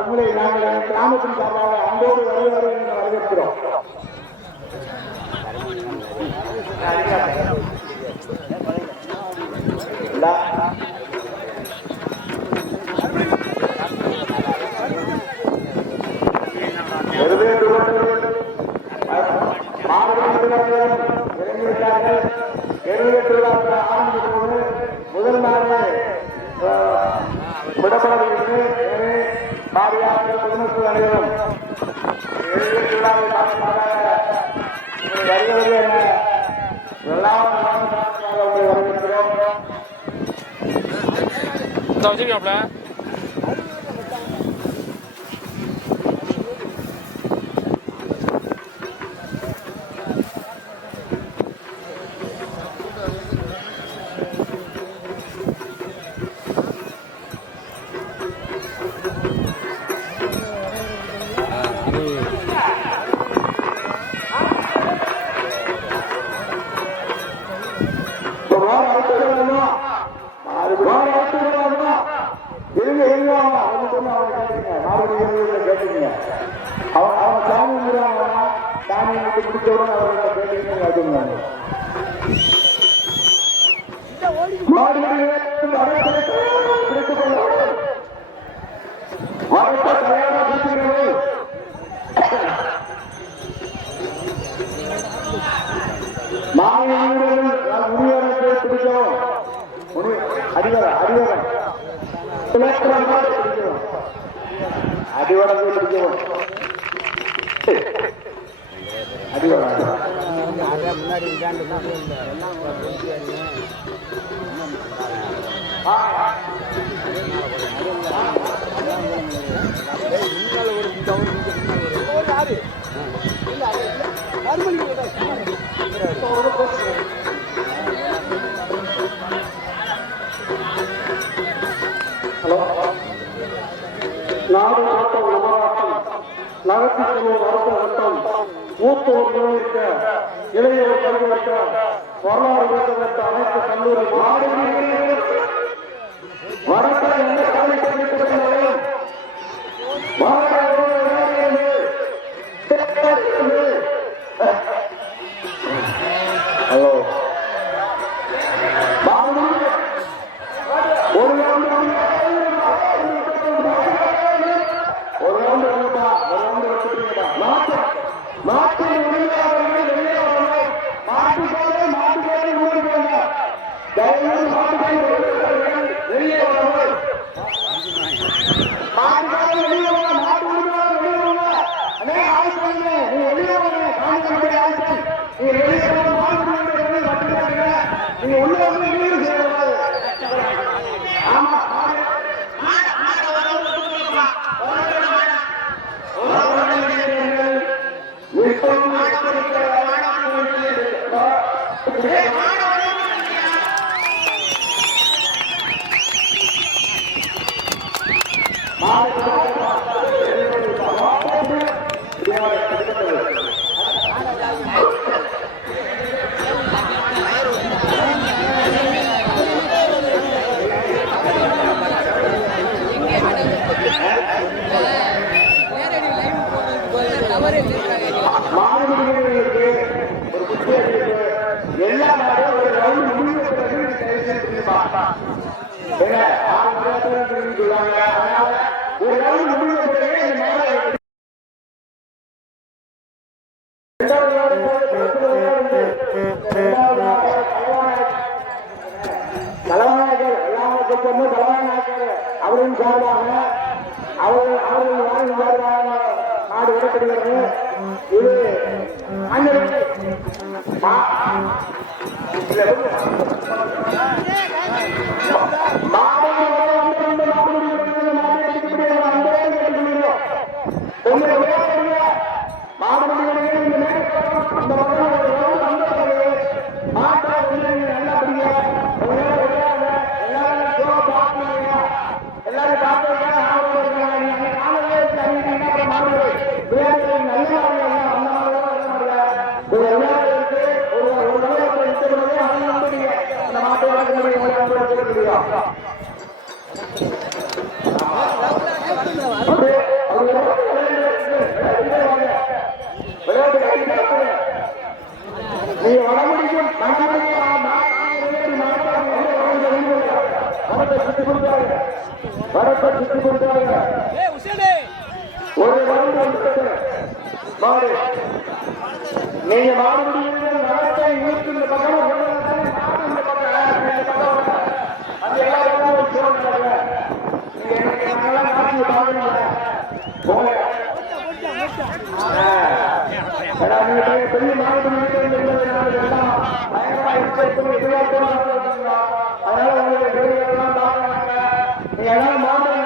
உங்களை நாங்கள் கிராமத்தின் சார்பாக அன்போடு வரவேற்கிறோம். ஆரம்பிப்போது முதல் நாள் விடப்படவில்லை. பாரியாளர்கள் பொதுமக்கள் அனைவரும் வருகிறது என வரவேற்கிறோம். அவன் சாமி சாமி பிடிச்சவுடன் அவர்கிட்ட கேட்டீங்க. முடிவரத்தை பிடிக்கும். அடிவரத்தை பிடிக்கும். முன்னாடி ஹலோ, நாடு நாட்டம் நகராட்டம் நகர்த்தி செல்லும் வருத்த வட்டம் மூத்தோர் நிலையிருக்க இளையோர் கல்விக்க வரலாறு வைக்கப்பட்ட அனைத்து கல்லூரி வரத்தை எந்த காலை கல்வித்திட்டங்களையும் ஹலோ மாணவர்களுக்கு ஒரு புதிய எல்லா நாடும் ஒரு ரவுண்ட் முடிவு சொல்லுவாங்க. ஒரு ரவுண்ட் முடிவு தலைவனாக்கள் எல்லாமே தலைவனாக்கள் அவரின் சார்பாக அவர்கள் வாரின் சார்பாக நாடு விடப்படுகிறது. இது மாநில வரப்ப சுற்றி கொண்டாங்க. ஒரு வரம்பு வந்து மாடு நீங்க மாடு முடியுங்கள் நடத்தை ஊருக்கு இந்த பக்கம் இந்த பக்கம் அது எல்லாரும் சொல்றாங்க. நீங்க எனக்கு மாற்றி பாருங்க போங்க. பெரிய மாவட்டம் அதனால உங்களுக்கு நீங்க எல்லாரும் மாவட்டம்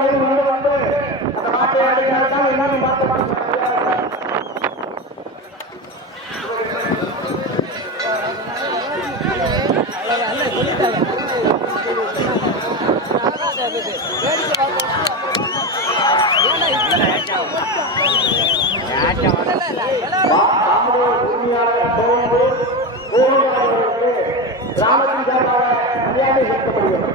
வந்து அந்த மாட்டை அடையாளத்தான் எல்லாரும் மாற்ற கிராமத்தின் சார்பாக மரியாதை செலுத்தப்படுகிறது.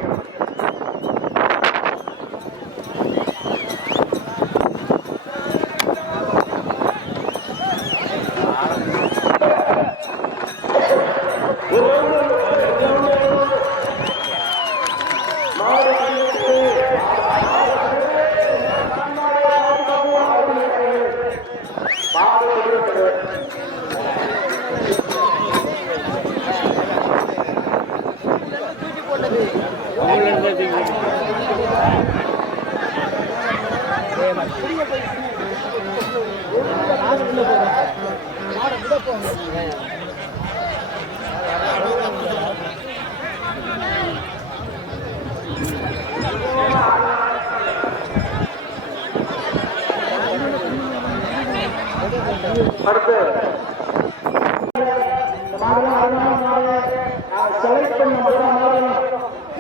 அடுத்து செலக்ட் பண்ண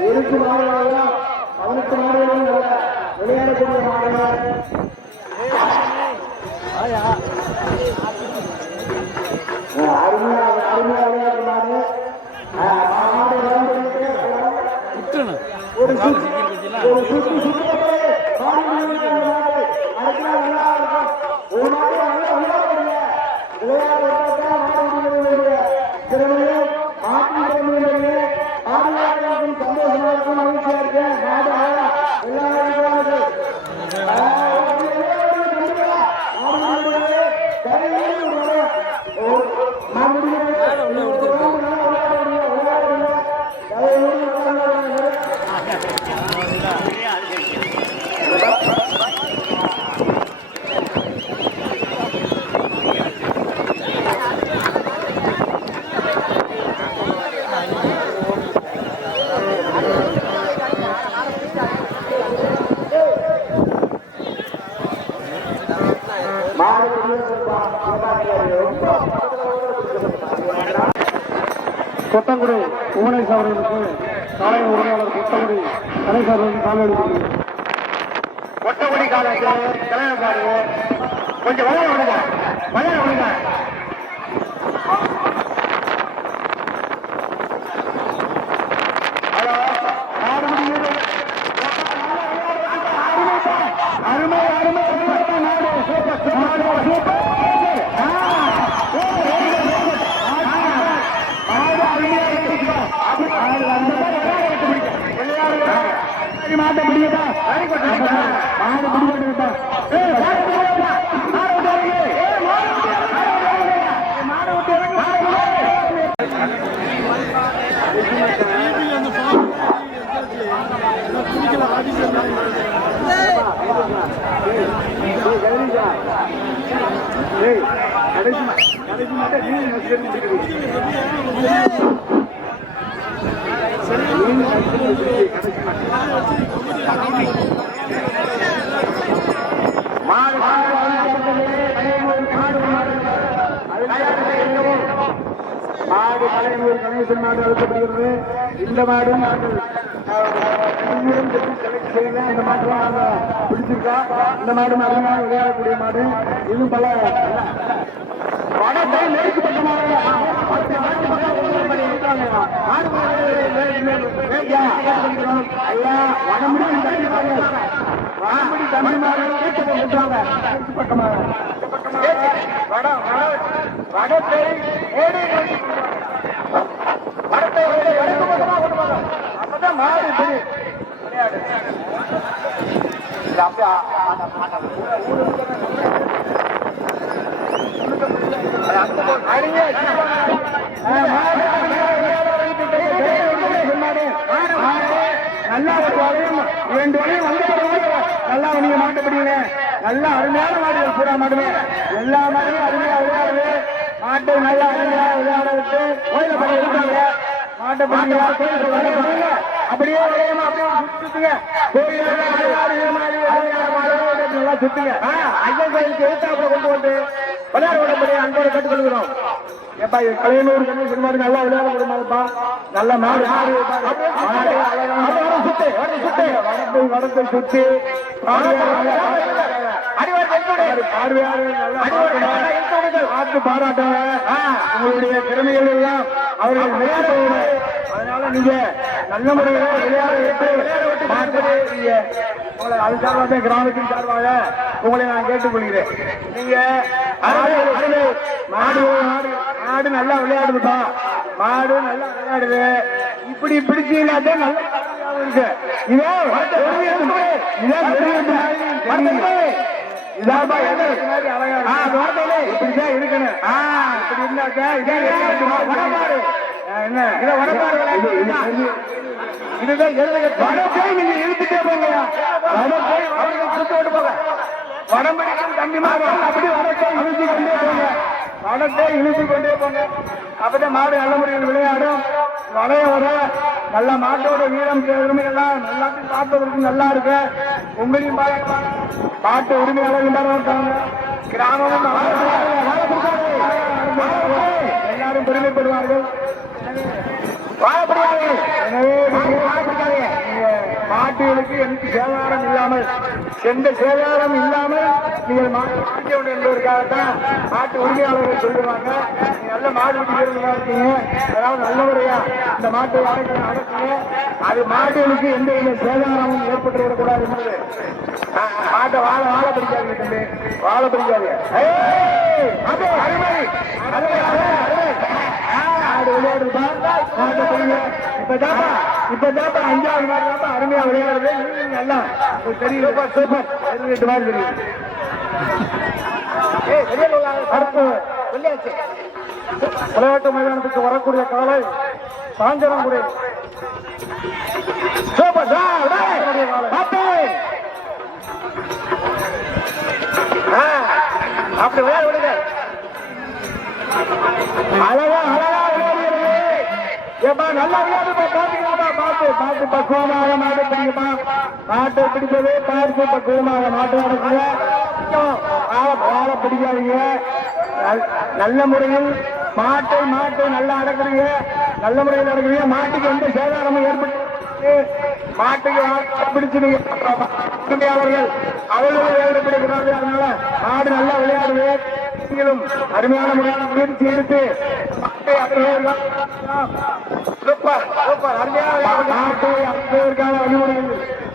இருக்கு மாடுகளாக 18 மாடுகளும் நல்ல விளையாடக்கூடிய மாடுகள். அருமையாக விளையாட்டு மாடு ஒரு சுற்று கொத்தங்குடி புவனேஷ் அவர்களுக்கு காலை உரிமையாளர் கொத்தங்குடி கணேஷ் அவர்களுக்கு காலை அளிக்கிறது. கொத்தங்குடி காலேஜ் தலைவர் கொஞ்சம் விளையாட விடுங்க, விளையாட விடுங்க. அருமை அருமை மாட்ட முடியுதா? மாடு முடிவு கடைசி மாட்ட மாடு கலைஞர் கணேசன் மாடு அழுத்தப்படுகிறது. இந்த மாடும் செலக்ட் செய்யல. இந்த மாட்டெல்லாம் நாங்க பிடிச்சிருக்கா. இந்த மாடு அருமையாக விளையாடக்கூடிய மாடு. இதுவும் பல வடத்தை நெருக்கப்பட்ட மாடு. ஐயா வடமுடி வடமுடி தமிழ் மாடு கேட்டுக்கொண்டாங்க. வடத்தை அப்பதான் மாடு நல்லா இரண்டு வரையும் வந்து நல்லா நீங்க மாட்ட முடியல. நல்லா அருமையான மாடுகள் பூரா மாடுமே எல்லா மாடுமே அருமையா விளையாடுது. மாட்டை நல்லா அருமையா விளையாட விட்டு கோயில பண்ணி இருக்காங்க. மாட்டை பிடிங்க அப்படியே விளையாம அப்படியே சுத்துங்க. கோயில நல்லா சுத்துங்க. ஐயன் கோயிலுக்கு எழுத்தாப்புல கொண்டு வந்து விளையாட விட முடியும். அன்போடு கட்டுக்கொள்கிறோம். ஏப்பா கலையனூர் கணேசன் மாதிரி நல்லா விளையாட முடியுமாப்பா. நல்ல மாடு வடத்தை சுத்தி பார்த்து பாராட்டாங்க. உங்களுடைய திறமைகள் எல்லாம் அவர்கள் விளையாடுவாங்க. அதனால நீங்க நல்ல முறையில விளையாட உங்களை அது சார்பாக கிராமத்தின் சார்பாக உங்களை நான் கேட்டுக்கொள்கிறேன். நீங்க மாடு மாடு நல்லா விளையாடுதுப்பா. மாடு நல்லா விளையாடுது. இப்படி பிடிச்சீங்கன்னா நல்லா இருக்கு. இப்படிதான் இருக்கணும். இப்படி இருந்தாக்க என்ன இதுதான் நீங்க இழுத்துட்டே போங்க. சுத்தோட்டு போங்க. வடம்படிக்கும் தம்பிமாங்க அப்படி வடத்தை இழுத்து கொண்டே போங்க. வடத்தை இழுத்து கொண்டே போங்க. அப்பதான் மாடு நல்ல முறையில் விளையாடும். வளைய வர நல்ல மாட்டோட வீரம் உரிமையெல்லாம் எல்லாத்தையும் பார்ப்பதற்கு நல்லா இருக்கு. உங்களையும் பாட்டு உரிமையாளர்கள் இருக்காங்க. கிராமமும் எல்லாரும் பெருமைப்படுவார்கள். எனவே மாட்டுகளுக்கு எந்த சேதாரம் இல்லாமல் நீங்கள் மாட்டு என்பதற்காகத்தான் மாட்டு உரிமையாளர்கள் சொல்லுவாங்க. நல்ல மாடு வீட்டுக்கு இருக்கீங்க. அதாவது நல்ல முறையா இந்த மாட்டை அடக்குங்க. அது மாடுகளுக்கு எந்த வித சேதாரமும் ஏற்பட்டு விடக்கூடாது என்பது. மாட்டை வாழ பிடிக்காது தம்பி, வாழ பிடிக்காது. விளையாடுப்பா இப்பதான் 5வது மாதிரி அருமையா விளையாடுது. நல்லா தெரியும். மாதிரி தெரியும். விளையாட்டு மைதானத்துக்கு வரக்கூடிய காலை காஞ்சனங்குடி அப்படி விளையாட விடுங்க. அழகா நல்லா விளையாடுப்பா. பார்த்து பக்குவமாக மாட்டு பிடிக்குமா. மாட்டை பிடிப்பது பார்த்து பக்குவமாக மாட்டு நடக்குங்க. வாழ பிடிக்காதீங்க. நல்ல முறையில் மாட்டை நல்லா அடக்குறீங்க. நல்ல முறையில் அடக்குறீங்க. மாட்டுக்கு எந்த சேதாரமும் ஏற்பட்டு மாட்டுக்கு பிடிச்சிருங்க. உரிமையாளர்கள் அவர்களும் வேலைப்படுகிறார்கள். அதனால மாடு நல்லா விளையாடுது. நீங்களும் அருமையான முறையான முயற்சி எடுத்து மாட்டை அறுப்பதற்கான வழிமுறைகள்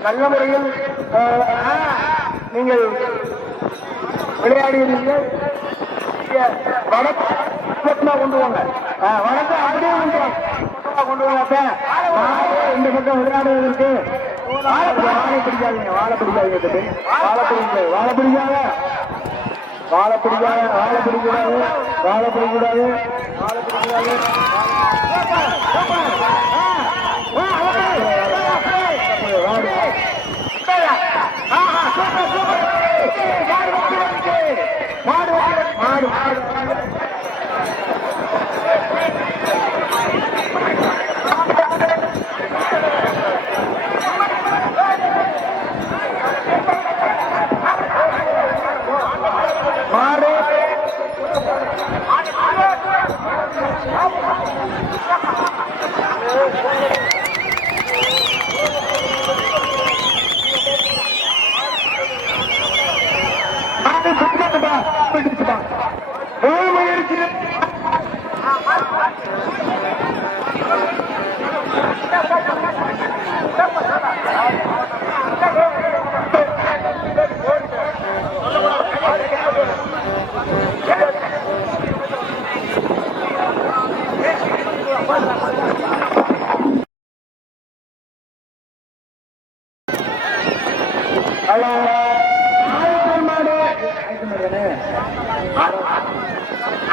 நல்ல முறையில் நீங்கள் விளையாடுகிறீர்கள். கொண்டு வாங்க. வடக்கு அப்படியே கொண்டு வாங்க. இந்த பக்கம் விளையாடுவதற்கு வாழ பிடிக்காதீங்க. வாழ பிடிக்காது.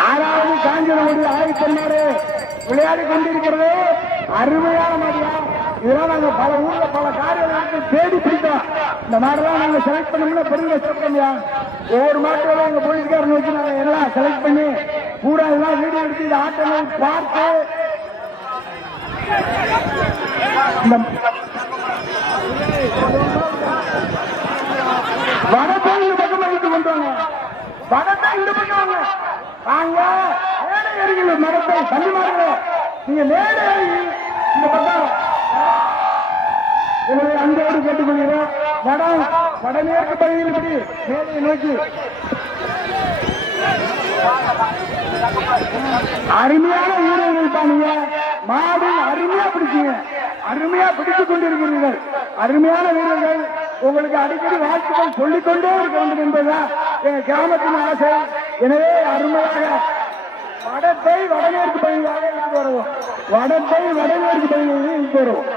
ஆறாவது காஞ்சனகுடி ஆயத்தன் மாடு விளையாடி கொண்டிருக்கிறது. அருமையான மாடியா. இதெல்லாம் நாங்க பல ஊர்ல பல காரியங்களுக்கு தேடி பிடித்தோம். இந்த மாடெல்லாம் நாங்க செலக்ட் பண்ணோம்னா பெரிய கஷ்டப்படியா. ஒவ்வொரு மாட்டோட எங்க போலீஸ்காரன் வச்சு நாங்க எல்லாம் செலக்ட் பண்ணி பூரா எல்லாம் வீடியோ எடுத்து இந்த ஆட்டங்களை பார்த்து வடத்தை இந்த பக்கம் அழைத்து கொண்டாங்க. வடத்தை இந்த பக்கம் வாங்க வாங்க. மேடை ஏறிகள் மரத்தை கண்டிப்பாங்க. நீங்க மேடை ஏறி இந்த பக்கம் உங்களை அன்போடு கேட்டுக்கொள்கிறோம். வடமேற்கு பகுதியில் இப்படி மேடையை நோக்கி அருமையான வீரர்கள் பாருங்க. மாடு அருமையா பிடிச்சீங்க. அருமையா பிடித்துக் கொண்டிருக்கிறீர்கள். அருமையான வீரர்கள். உங்களுக்கு அடிக்கடி வாழ்த்துக்கள் சொல்லிக்கொண்டே இருக்க வேண்டும் என்பதுதான் எங்க கிராமத்தின் ஆசை. எனவே அருமையாக வடத்தை வடமேற்கு பகுதியாக இருந்து வருவோம். வடத்தை வடமேற்கு பகுதியாக இருந்து வருவோம்.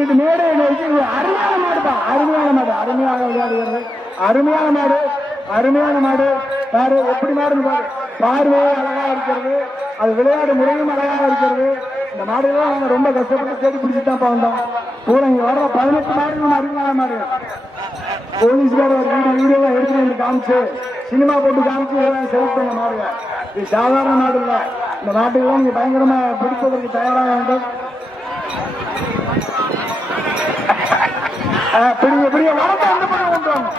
இது மேடை நோக்கி அருமையான மாடுதான். அருமையான மாடு அருமையாக விளையாடுகிறது. அருமையான மாடு அருமையான மாடு. பாரு எப்படி மாடுன்னு பாரு. பார்வையும் அழகாக இருக்கிறது. அது விளையாடு முறையும் அழகாக இருக்கிறது. இந்த மாடுகள்லாம் நாங்க ரொம்ப கஷ்டப்பட்டு தேடி பிடிச்சிட்டு தான் வந்தோம். பூரா இங்க வர்ற 18 மாடுகளும் அருமையான மாடு. போலீஸ்கார வீடியோ எடுத்துட்டு வந்து காமிச்சு சினிமா போட்டு காமிச்சு செலக்ட் பண்ண மாடுங்க. இது சாதாரண மாடு இல்ல. இந்த மாட்டுகள்லாம் நீங்க பயங்கரமா பிடிப்பதற்கு தயாராக வேண்டும். பெரிய பெரிய வடத்தை அந்த பக்கம் கொண்டு வாங்க.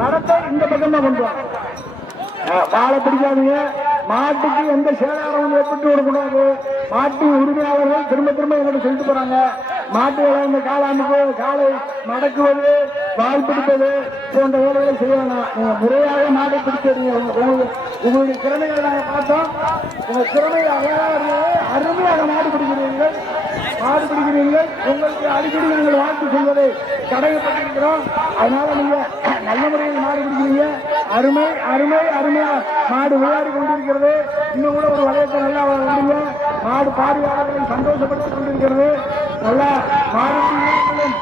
வடத்தை இந்த பக்கம் தான் கொண்டு வாங்க. வாழை பிடிக்காதீங்க. மாட்டுக்கு எந்த சேதாரமும் ஏற்பட்டு வரக்கூடாது. மாட்டு உரிமையாளர்கள் திரும்ப திரும்ப எங்கிட்ட சொல்லிட்டு போறாங்க. மாட்டுகளை இந்த காலாண்டுக்கு காலை மடக்குவது வால் பிடிப்பது போன்ற வேலைகளை செய்யலாம். நீங்க முறையாக மாட்டை பிடிச்சிருங்க. உங்களுடைய திறமைகளை நாங்கள் பார்த்தோம். உங்க திறமை அருமையாக மாடு பிடிக்கிறீர்கள். மாடு பிடிக்கிறீர்கள். உங்களுக்கு அடிக்கடி நீங்கள் வாழ்த்து சொல்வதை கடமைப்பட்டிருக்கிறோம். அதனால நீங்க நல்ல முறையில் மாடு பிடிக்கிறீங்க. அருமை அருமை அருமையா மாடு விளையாடி கொண்டிருக்கிறது. இன்னும் கூட ஒரு வளையத்தை நல்லா வந்தீங்க. மாடு பார்வையாளர்களை சந்தோஷப்படுத்திக் கொண்டிருக்கிறது. நல்லா மாடுபடி வீரர்களும்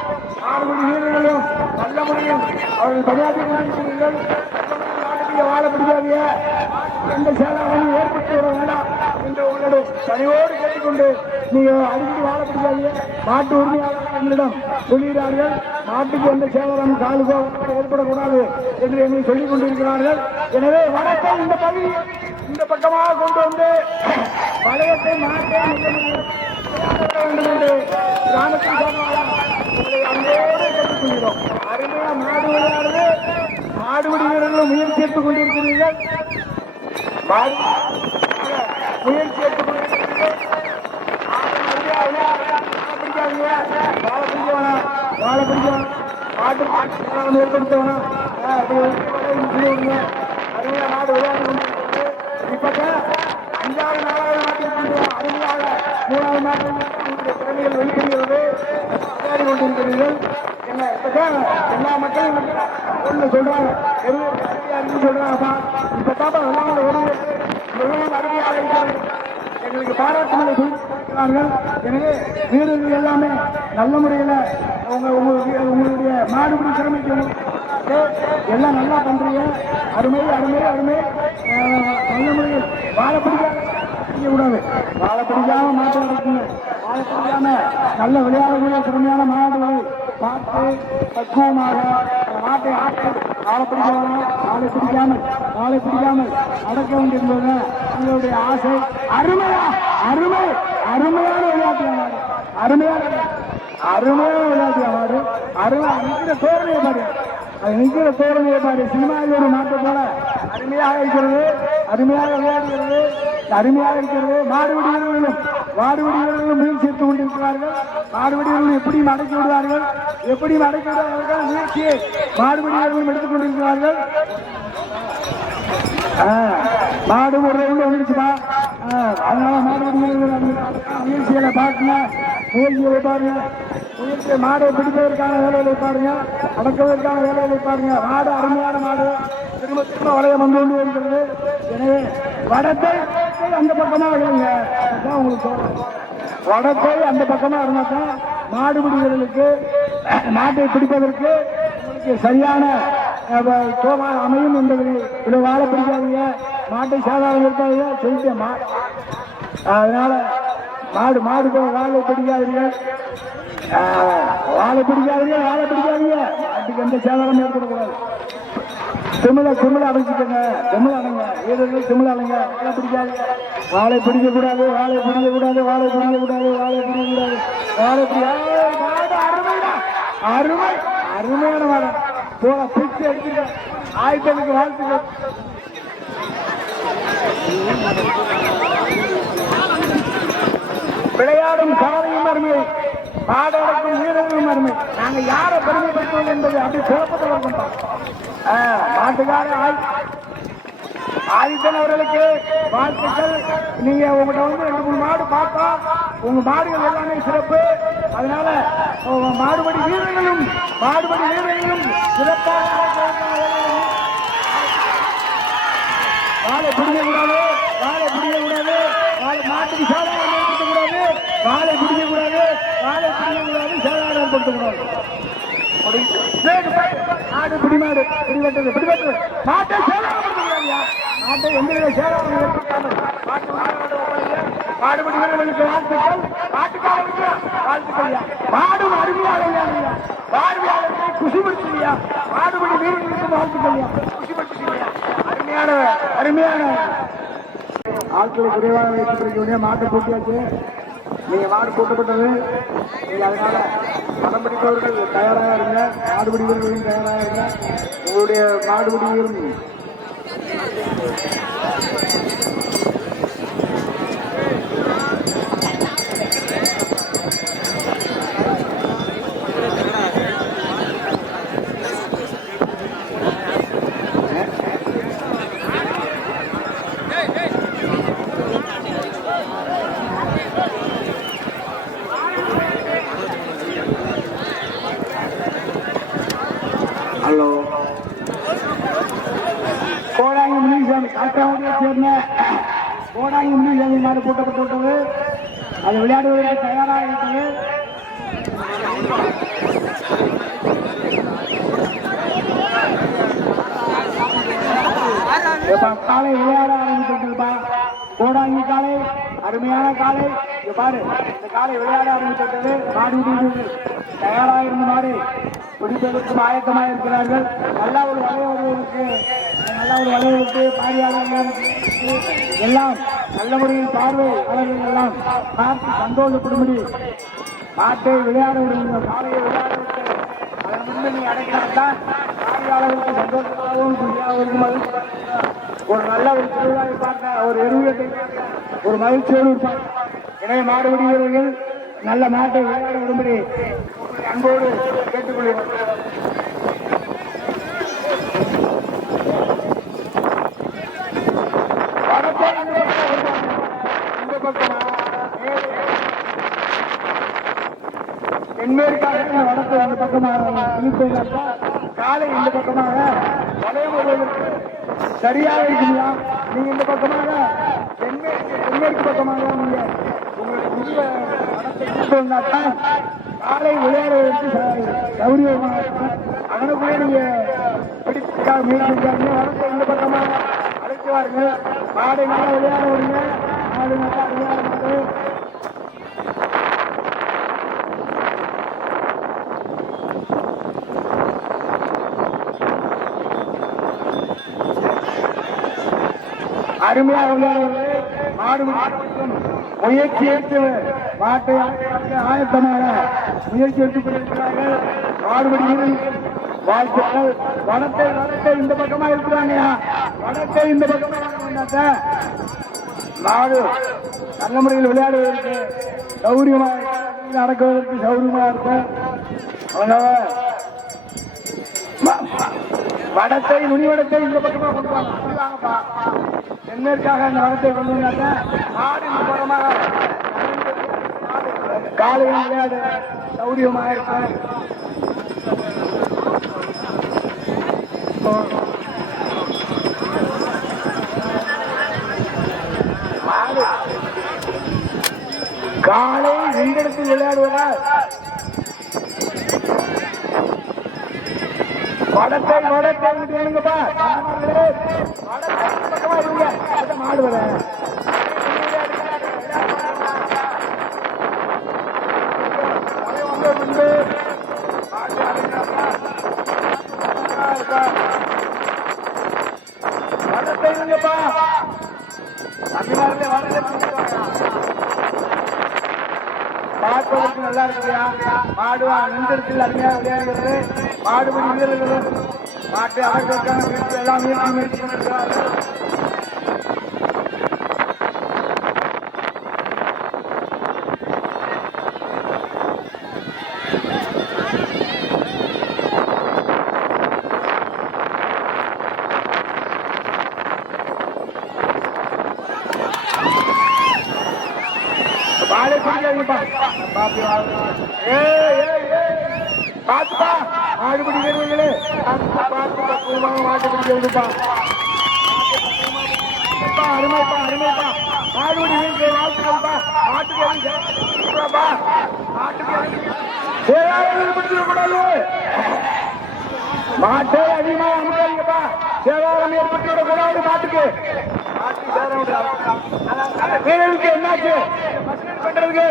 மாடுபடி வீரர்களும் நல்ல முறையில் அவர்கள் பணியாற்றி கொண்டிருக்கிறீர்கள். வாழ பிடிக்காதீங்க. எந்த சேதாரமும் ஏற்பட்டு வர வேண்டாம் என்று உங்களுடைய தனியோடு கேட்டுக்கொண்டு நீங்க அடிக்கடி வாழ பிடிக்காதீங்க. மாட்டு உரிமையாளர்கள் என்னிடம் சொல்கிறார்கள். மாட்டுக்கு எந்த சேதாரம் காலுக்கோ ஏற்படக்கூடாது என்று என்னை சொல்லிக் கொண்டிருக்கிறார்கள். எனவே வடத்தை இந்த பகுதி இந்த பக்கமாக கொண்டு வந்து வளையத்தை மாட்டை வேண்டும் என்று கிராமத்தின் உங்களை அங்கோடு கேட்டுக்கொள்கிறோம். அருமையா மாடு விளையாடுது. மாடுபிடி வீரர்களும் முயற்சி எடுத்துக் கொண்டிருக்கிறீர்கள். முயற்சி எடுத்துக் கொண்டிருக்கிறீர்கள். வாழை பிடிக்கணும். மாட்டு ஏற்படுத்தணும். அருமையா மாடு விளையாடி கொண்டிருக்கிறது. இப்ப 5வது 4வது மாட்டிருக்கின்ற அருமையாக 3வது மாட்டு உங்களுடைய திறமைகள் வெளிப்படுகிறது. விளையாடி கொண்டிருக்கிறீர்கள். எல்லா மக்களும் ஒண்ணு சொல்றாங்க. சொல்றாங்கப்பா இப்ப மிகவும் அருமையாக இருக்கிறது. எங்களுக்கு பாராட்டுகளை சொல்லியிருக்கிறார்கள். எனவே வீரர்கள் எல்லாமே நல்ல முறையில் உங்களுடைய மாடுபிடி திறமைக்கு எல்லாம் நல்லா பண்றீங்க. அருமை அருமை அருமை. நல்ல முறையில் வாழை பிடிக்காம கூடாது. வாழை பிடிக்காம மாட்டு இருக்குங்க. வாழை பிடிக்காம நல்ல விளையாடக்கூடிய திறமையான மாடுகளை பார்த்து பக்குவமாக மாட்டை ஆட்டை வாழை பிடிக்காமல் வாழை பிடிக்காமல் அடக்க வேண்டியிருந்தது உங்களுடைய ஆசை. அருமையா அருமை அருமையான விளையாட்டு மாடு. அருமையான விளையாட்டு மாடு. அருமை நிற்கிற தோரணையை பாரு. அது நிற்கிற தோரணையை பாரு. சினிமாவில் ஒரு மாட்டை போல அருமையாக இருக்கிறது. அருமையாக விளையாடுகிறது. அருமையாக இருக்கிறது. மாடுபிடி வீரர்களும் முயற்சி எடுத்துக் கொண்டிருக்கிறார்கள். மாடுபிடி வீரர்கள் எப்படி அடக்கி விடுவார்கள் முயற்சியை மாடுபிடி வீரர்களும் எடுத்துக் கொண்டிருக்கிறார்கள். மாடு ஒரு ரவுண்ட் வந்துருச்சுப்பா. அதனால மாடுபிடி வீரர்கள் முயற்சிகளை பாருங்க. முயற்சியை மாடை பிடிப்பதற்கான வேலைகளை பாருங்க. அடக்குவதற்கான வேலைகளை பாருங்க. மாடு அருமையான மாடு. திரும்ப திரும்ப வளையம் வந்து கொண்டு இருக்கிறது. எனவே வடத்தை அந்த பக்கமா இல்லைங்க. உங்களுக்கு வடத்தை அந்த பக்கமா இருந்தாதான் மாடுபிடி வீரர்களுக்கு மாட்டை பிடிப்பதற்கு உங்களுக்கு சரியான அமையும் என்பது இதை வாழ பிடிக்காதீங்க. மாட்டை சாதாரண இருப்பாங்க சொல்லிட்டேன். அதனால மாடு மாடு வாழை பிடிக்காதீங்க, வாழை பிடிக்காதீங்க, வாழை பிடிக்காதீங்க. மாட்டுக்கு எந்த சேதாரம் ஏற்படக்கூடாது. திமிழ அடைச்சிக்கங்க, திமிழ அடைங்க, வீரர்கள் திமிழ அடைங்க. வாழை பிடிக்காது, வாழை பிடிக்கக்கூடாது, வாழை பிடிக்கக்கூடாது, வாழை பிடிக்கக்கூடாது, வாழை பிடிக்கக்கூடாது, வாழை பிடிக்காது. அருமை அருமையான மாடு போல பிடிச்சு எடுத்துக்க. ஆயுதனுக்கு வாழ்த்துக்கள். விளையாடும் காலையும் அருமை, பாடலுக்கும் வீரர்களும் அருமை. நாங்க யாரை பெருமைப்படுத்துவோம் என்பது அப்படி குழப்பத்தில் இருக்கோம். மாட்டுக்கார ஆதித்தன் அவர்களுக்கு வாழ்த்துக்கள். நீங்க உங்கள்கிட்ட 2-3 மாடு பார்த்தா உங்க மாடுகள் எல்லாமே சிறப்பு. அதனால மாடுபடி வீரர்களும் சிறப்பாக வாழை பிடிக்கக்கூடாது, வாழை பிடிக்கக்கூடாது, மாட்டுக்கு சாதாரண ஏற்படுத்தக்கூடாது, வாழை பிடிக்கக்கூடாது, வாழை பிடிக்கக்கூடாது, சாதாரண ஏற்படுத்தக்கூடாது. மாடு பிடிமாடு பிடிவெட்டது பிடிவெட்டது மாட்டை சேதாரப்படுத்தக்கூடாது. மாட்டை எந்தவித சேதாரம் ஏற்படுத்தாமல் மாடுபடி வீரர்களுக்கு வாழ்த்துக்கள். மாட்டுக்காரர்களுக்கு வாழ்த்துக்கள். மாடும் அருமையாக பார்வையாளர்களை குசிப்படுத்தியா, மாடுபடி வீரர்களுக்கு வாழ்த்துக்கள். குசிப்படுத்தியா, அருமையான ஆட்களை குறைவாக வைத்திருக்க மாட்டை கூட்டியாச்சு. நீங்க மாடு கூட்டப்பட்டது, நீங்க அதனால படம் பிடிப்பவர்கள் தயாராக இருங்க, மாடுபிடி வீரர்களும் தயாராக இருங்க. உங்களுடைய மாடுபிடி வீரர்கள் கோடாங்கி முன்னாடி மாடு கூட்டப்பட்டு விட்டது. அது விளையாடுவதற்கு தயாராக இருக்கிறது. காலை விளையாட ஆரம்பிச்சிருப்பா. கோடாங்கி காலை அருமையான காலை. பாரு, இந்த காலை விளையாட ஆரம்பிச்சிருக்கிறது. மாடு தயாராக இருந்த மாடு பிடிப்பதற்கு ஆயத்தமாக இருக்கிறார்கள். நல்ல ஒரு வளைவுக்கு பார்வையாளர்கள் எல்லாம் நல்ல முறையில் பார்வையாளர்கள் எல்லாம் பார்த்து சந்தோஷப்படும்படி மாட்டை விளையாட விடுங்க. காலையை விளையாட விட்டு அதன் முன்பு நீ அடைக்கலாம். பார்வையாளர்களுக்கு சந்தோஷமாகவும் புரியாதவர்களும் ஒரு நல்ல ஒரு திருவிழாவை பார்க்க, ஒரு எருவியத்தை ஒரு மகிழ்ச்சியோடு இருப்பார். எனவே மாடுபிடி வீரர்கள் நல்ல மாட்டை விளையாட விடும்படி அன்போடு கேட்டுக்கொள்கிறோம். தென்மேற்காக வடக்கு அந்த பக்கமாக காலை இந்த பக்கமாக வளையமுறைகளுக்கு சரியாக இருக்குங்களா? நீங்க இந்த பக்கமாக தென்மேற்கு பக்கமாக நீங்க உங்களுக்கு வடத்தை வந்தாத்தான் காலை விளையாடுவதற்கு சௌரியமாக இருக்கும். அதனுக்குள்ளே நீங்க பிடிக்காக முயற்சிக்காங்க. வடத்தை இந்த பக்கமாக அழைத்து வாருங்க. மாடை நல்லா விளையாட விடுங்க. மாடு நல்லா விளையாட மாடு அருமையாக விளையாடுவது. மாடு முயற்சி எடுத்து மாட்டை ஆயத்தமாக முயற்சி எடுத்துக் கொண்டிருக்கிறார்கள். மாடுபடி வீரர்கள் வாழ்த்துக்கள். வடத்தை இந்த பக்கமா இருக்கிறாங்க. வடத்தை இந்த பக்கமா மாடு நல்ல முறையில் விளையாடுவதற்கு சௌரியமாக நடக்குவதற்கு சௌரியமாக இருக்கும். வடத்தை நுனிவடத்தை இந்த பக்கமா கொண்டு வாங்கப்பா. தென்மேற்காக அந்த வடத்தை கொண்டு வந்தாங்க. மாடு இந்த பக்கமாக காலையில் விளையாடு சௌரியமாக இருக்கும். காலை இந்த இடத்தில் விளையாடுவதால் வடத்தை வேணுங்கப்பா பக்கமா இருங்க மாடு வர வடத்தை இருங்கப்பா தமிழ்நாட்டில் வடத்தை பார்ப்பதற்கு நல்லா இருக்குயா மாடு நின்றத்தில் அருமையாக விளையாடுகிறது மாடுபடி வீரர்கள் மாட்டு அவர்களுக்கான வீட்டு எல்லாம் முயற்சி கொண்டிருக்கிறார்கள் பாத்துப்பா மாடுபடி வீரர்களே பார்த்து பக்குவமாக மாட்டு பிடிக்கிறதுப்பா அருமைப்பா மாடுபடி வீரர்கள் வாழ்த்துக்கள்ப்பா மாட்டுக்கு பிடிச்சிடக்கூடாது மாட்டே அதிகமாக அனுப்பாங்கப்பா சேதாரம் ஏற்பட்டுவிடக்கூடாது மாட்டுக்கு வீரர்களுக்கு என்னாச்சு பண்றதுக்கு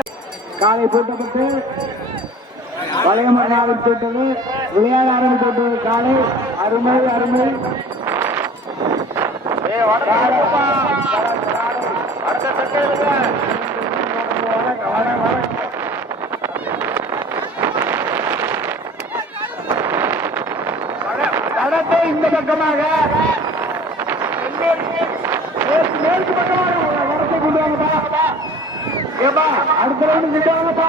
காலை போட்டப்பட்டு பழைய மணி ஆரம்பித்துவிட்டது விளையாட ஆரம்பித்துவிட்டது காலை அருமை தடத்தை இந்த பக்கமாக மேற்கு பக்கமாக வரத்தை கொண்டு வாங்கப்பா ஏப்பா அடுத்த ரவுண்டு கிட்ட வாங்கப்பா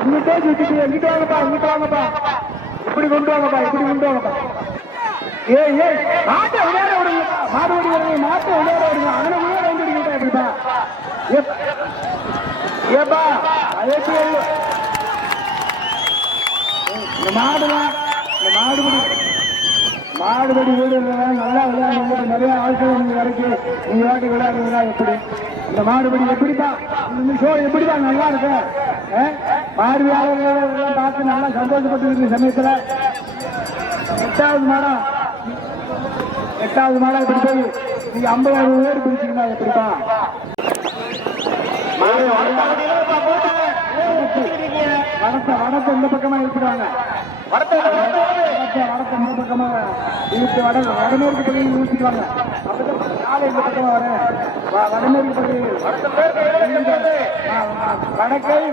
இங்கிட்டே சுத்திட்டு எங்கிட்ட வாங்கப்பா இப்படி கொண்டு வாங்கப்பா மாட்டை விளையாட விடுங்க மாடுபடி வருங்க மாட்டை விளையாட விடுங்க அவனை விளையாட வந்துடுங்க எப்படிப்பா ஏப்பா அதே இந்த மாடுபடி வீடு நல்லா விளையாடுங்க நிறைய ஆட்கள் நீங்க வரைக்கும் நீங்க வாட்டி விளையாடுறீங்களா எப்படி இந்த மாடுபடி எப்படிப்பா இந்த ஷோ எப்படிப்பா நல்லா இருக்கு பார்வையாளர்கள் பார்த்து நல்லா சந்தோஷப்பட்டு இருக்கிற சமயத்துல எட்டாவது மாடா இப்படி போய் நீங்க 50,000 பேர் பிடிச்சீங்கன்னா எப்படிப்பா வடத்தை இந்த பக்கமா இருக்கிறாங்க வடத்தை இந்த பக்கமா இழுத்து வடமேற்கு பகுதியில் இழுத்துக்குவாங்க காலை இந்த பக்கமா வரேன் வடமேற்கு பகுதியில்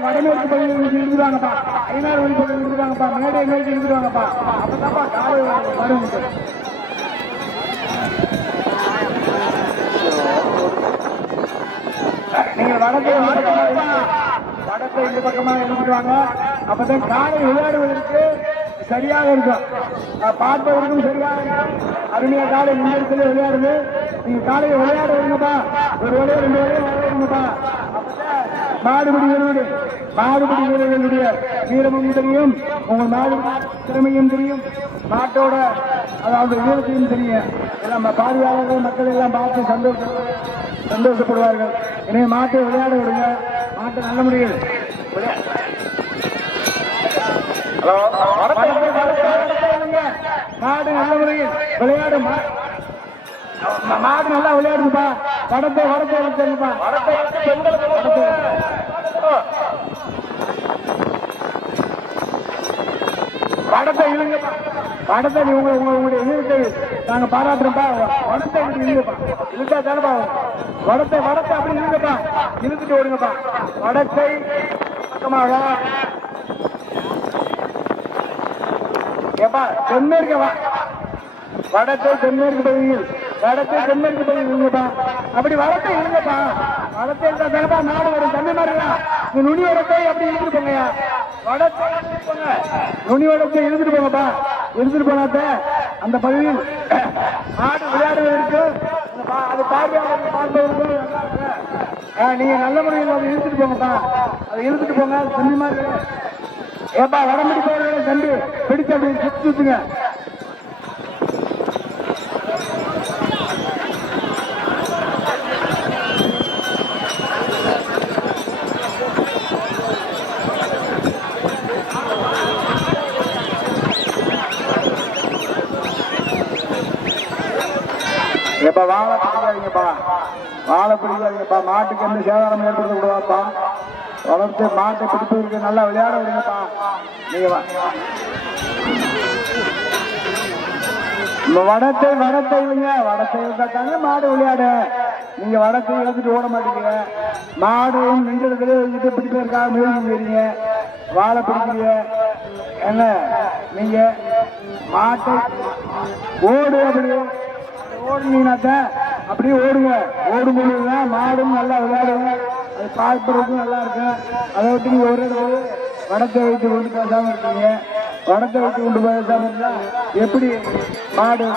வடமேற்கு பகுதியில் இழுத்துவாங்கப்பா 5,000 வழி பகுதியில் இழுத்துவாங்கப்பா மேடை நோக்கி இழுத்துவாங்கப்பா அப்பதான்ப்பா காலை வரும் நீங்கள் வடத்தை இந்த பக்கமாக எழுதிடுவாங்க அப்பதான் காலை விளையாடுவதற்கு சரியாக இருக்கும் பார்ப்பதற்கும் சரியாக இருக்கும் அருமையா காலை முன்னெடுத்துல விளையாடுது நீங்க காலையை விளையாட வருங்கப்பா ஒரு வேலையை 2 வேலையை விளையாடுங்கப்பா மாடுபடி வீரர்களுடைய வீரமும் தெரியும் உங்கள் மாடு திறமையும் தெரியும் மாட்டோட அதாவது வீரத்தையும் தெரியும் எல்லாம் பார்வையாளர்கள் மக்கள் எல்லாம் பார்த்து சந்தோஷப்படுவார்கள் எனவே மாட்டை விளையாட விடுங்க மாட்டை நல்ல முடியும் மாடு நல்ல முறையில் விளையாடும் மாடு நல்லா விளையாடுங்கப்பா வடத்தை வளர்த்துங்கப்பா வடத்தை இழுங்கப்பா வடத்தை உங்களுடைய இழுத்தை நாங்க பாராட்டுறோம்ப்பா வடத்தை இழுங்கப்பா இழுத்தா தானப்பா வடத்தை அப்படி இழுங்கப்பா இழுத்துட்டு ஓடுங்கப்பா வடத்தை பக்கமாக ஏப்பா தென்மேற்கு வடத்தை தென்மேற்கு பகுதியில் இல்லைங்கப்பா அப்படி வடத்தை இல்லைங்கப்பா வடத்தை இருந்தா தானப்பா நாடு வரும் தண்ணி மாதிரியா இந்த நுனி வடத்தை அப்படி இழுத்துட்டு போங்கயா வடத்தை போங்க நுனி வடத்தை இழுத்துட்டு போங்கப்பா இழுத்துட்டு போனாத்த அந்த பகுதியில் நாடு விளையாடுவதற்கு அது பார்ப்பதற்கு நீங்க நல்ல முறையில் அதை இழுத்துட்டு போங்கப்பா அதை இழுத்துட்டு போங்க தண்ணி மாதிரி ஏப்பா வடம்படி போறவங்க தம்பி பிடிச்சு அப்படி சுத்துங்க எப்ப வாழை பிடிக்காதீங்கப்பா, வாழை பிடிக்காதீங்கப்பா. மாட்டுக்கு எந்த சேதாரம் ஏற்படுத்த கூடாதுப்பா. வளர்த்து மாட்டை பிடிப்பதற்கு நல்லா விளையாட விடுங்கப்பா. நீங்க வடத்தை இல்லைங்க, வடத்தை இருந்தாத்தாங்க மாடு விளையாடு. நீங்க வடத்தை எழுதிட்டு ஓட மாட்டீங்க. மாடும் நின்றதுல எழுதிட்டு பிடிப்பதற்காக முயற்சி செய்றீங்க, வாழை பிடிக்கிறீங்க. என்ன நீங்க மாட்டை ஓடு, அப்படி ஓடுனீங்கன்னாத்த அப்படியே ஓடுங்க. ஓடும்போதுதான் மாடும் நல்லா விளையாடுங்க, அது பார்ப்பதற்கும் நல்லா இருக்கு. அதை விட்டு நீங்க ஒரு இடத்துல வடத்தை வைத்து கொண்டு பேசாம இருக்கீங்க. வடத்தை வைத்து கொண்டு பேசாம இருந்தா எப்படி மாடு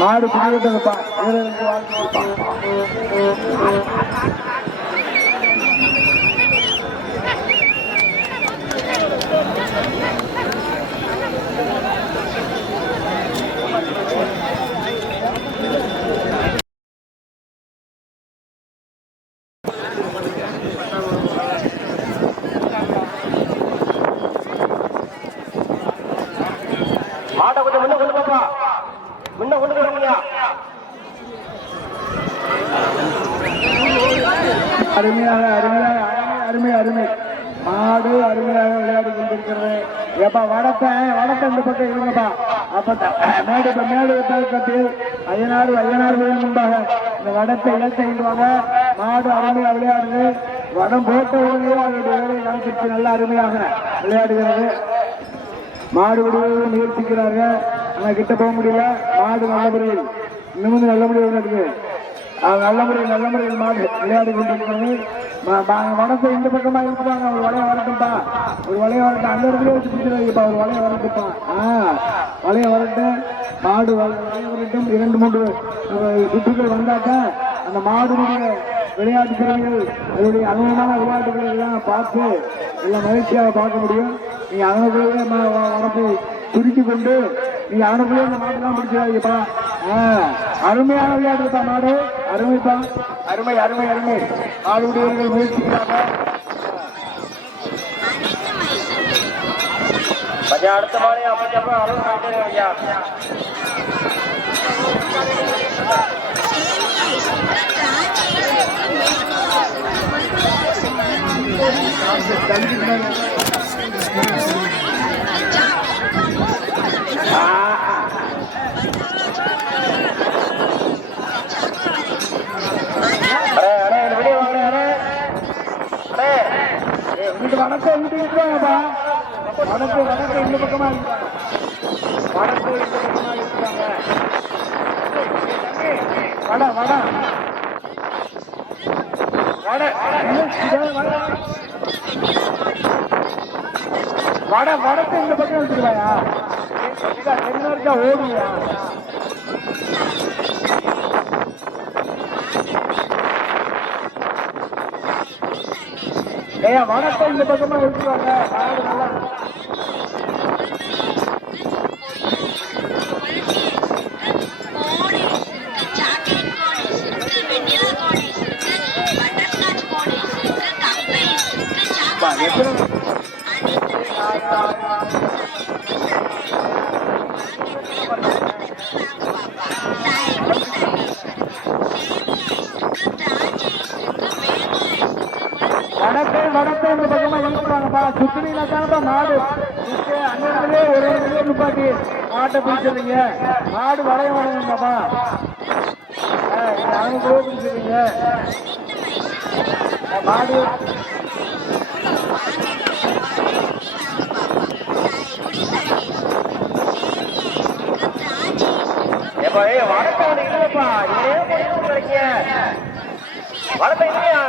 மாடு பிடிக்கிறதுப்பா. வீரர்களுக்கு வாழ்த்துப்பா. மாட்டை கொஞ்சம் முன்ன கொண்டு போப்பா, முன்ன கொண்டு போறீங்க. அருமையாக அருமை மாடு அருமையாக விளையாடி கொண்டிருக்கிறது. எப்ப வடத்தை இந்த பக்கம் இருங்கப்பா. அப்ப மேடு கட்டி ஐயனார் முன்பாக இந்த வடத்தை இழந்துவாங்க. மாடு அருமையாக விளையாடுது. வடம் போட்ட உடனே அதனுடைய வேலையை காமிச்சிருச்சு. நல்ல அருமையாக விளையாடுகிறது. மாடு விடுவதை முயற்சிக்கிறார்கள், ஆனா கிட்ட போக முடியல. மாடு நல்ல முறையில் நிமிந்து நல்ல முறையில் இருக்கு. நல்ல முறையில் மாடு விளையாடி கொண்டிருக்கிறது. வடத்தை இந்த பக்கமா இருக்குவாங்க. ஒரு வளைய வரட்டும்பா, ஒரு வளைய வரட்டும். அந்த இடத்துல வச்சு பிடிச்சிருப்பா. ஒரு வளைய வரட்டுப்பா. வளைய வரட்டும், மாடு வளைய வரட்டும். 2-3 சுற்றுகள் வந்தாக்க அந்த மாடுடைய விளையாட்டு திறமைகள், அதனுடைய அனுபவமான விளையாட்டுகளை எல்லாம் பார்த்து எல்லாம் மகிழ்ச்சியாக பார்க்க முடியும். நீங்க அவனுக்குள்ளே வடத்தை துருக்கி கொண்டு நீங்க அவனுக்குள்ளே இந்த மாட்டெல்லாம் பிடிச்சிடாதீங்கப்பா. அருமையான விளையாட்டுப்பா. மாடு அருமைப்பா, அருமை மாடுடையவர்கள் முயற்சிக்கிறாங்க. அடுத்த மாதிரி அப்பா அளவு ஐயா. வடத்தை இருக்காங்கப்பா. வடத்தை இந்த பக்கமா இருக்காங்க. வடத்தை இந்த பக்கமா இருக்காங்க. வடத்தை இந்த பக்கம் எடுத்துருவாயா? தென்னாருக்கா ஓடுவியா? வடத்தை இந்த பக்கமா எடுத்துருவாங்க. வடத்தை இந்த பக்கமா இழுத்துவாங்கப்பா. சுத்தினா தானப்பா மாடு அங்கே ஒரு நிப்பாட்டி மாட்டை பிடிச்சிருங்க. மாடு வளைய வரணும்பாப்பா. அவங்க பிடிச்சிருங்க மாடு. வடத்தை இல்லப்பா, வடத்தை இல்லையா?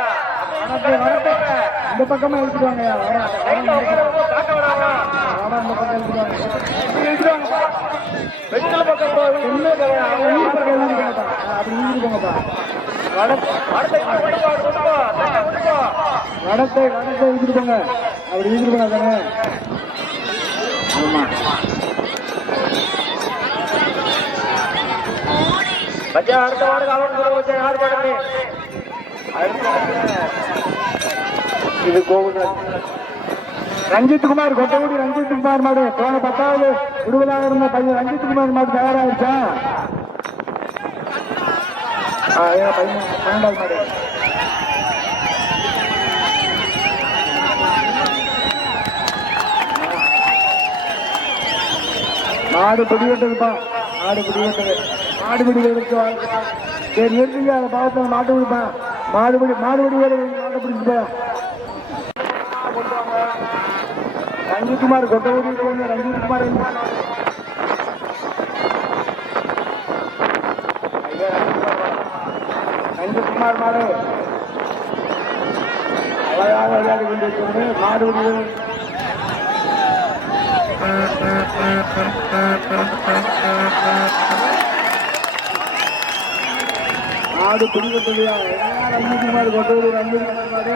இந்த பக்கமா எடுத்துவாங்க. வடத்தை எடுத்துருப்பாங்க. அப்படி இருந்துருப்பாங்க தானே. ஆமா பச்சா அடுத்த வாரம் காலம் யார் பாடுங்க. இது கோவில் ரஞ்சித் குமார் கொட்டகுடி ரஞ்சித் குமார் மாடு போன 10வது விடுவதாக இருந்த பையன் ரஞ்சித் குமார் மாடு தயாராகிடுச்சா? பையன் 12வது மாடு மாடு பிடிவிட்டதுப்பா. மாடு பிடிவிட்டது. மாடு பிடிக்கிறதுக்கு சரி நிறுத்திங்க. அதை பார்த்து மாட்டு பிடிப்பான். மாடுபிடி மாடு பிடிச்சுப்பா. ரஞ்சித்குமார் கொட்டகுடி ரஞ்சித்குமார் ரஞ்சித்குமார் மாடு அழகாக விளையாடி கொண்டிருக்கிறது. மாடு மாடு பிடிக்கலையா? ரஞ்சித்குமார் கொட்டகுடி ரஞ்சித்குமார் மாடு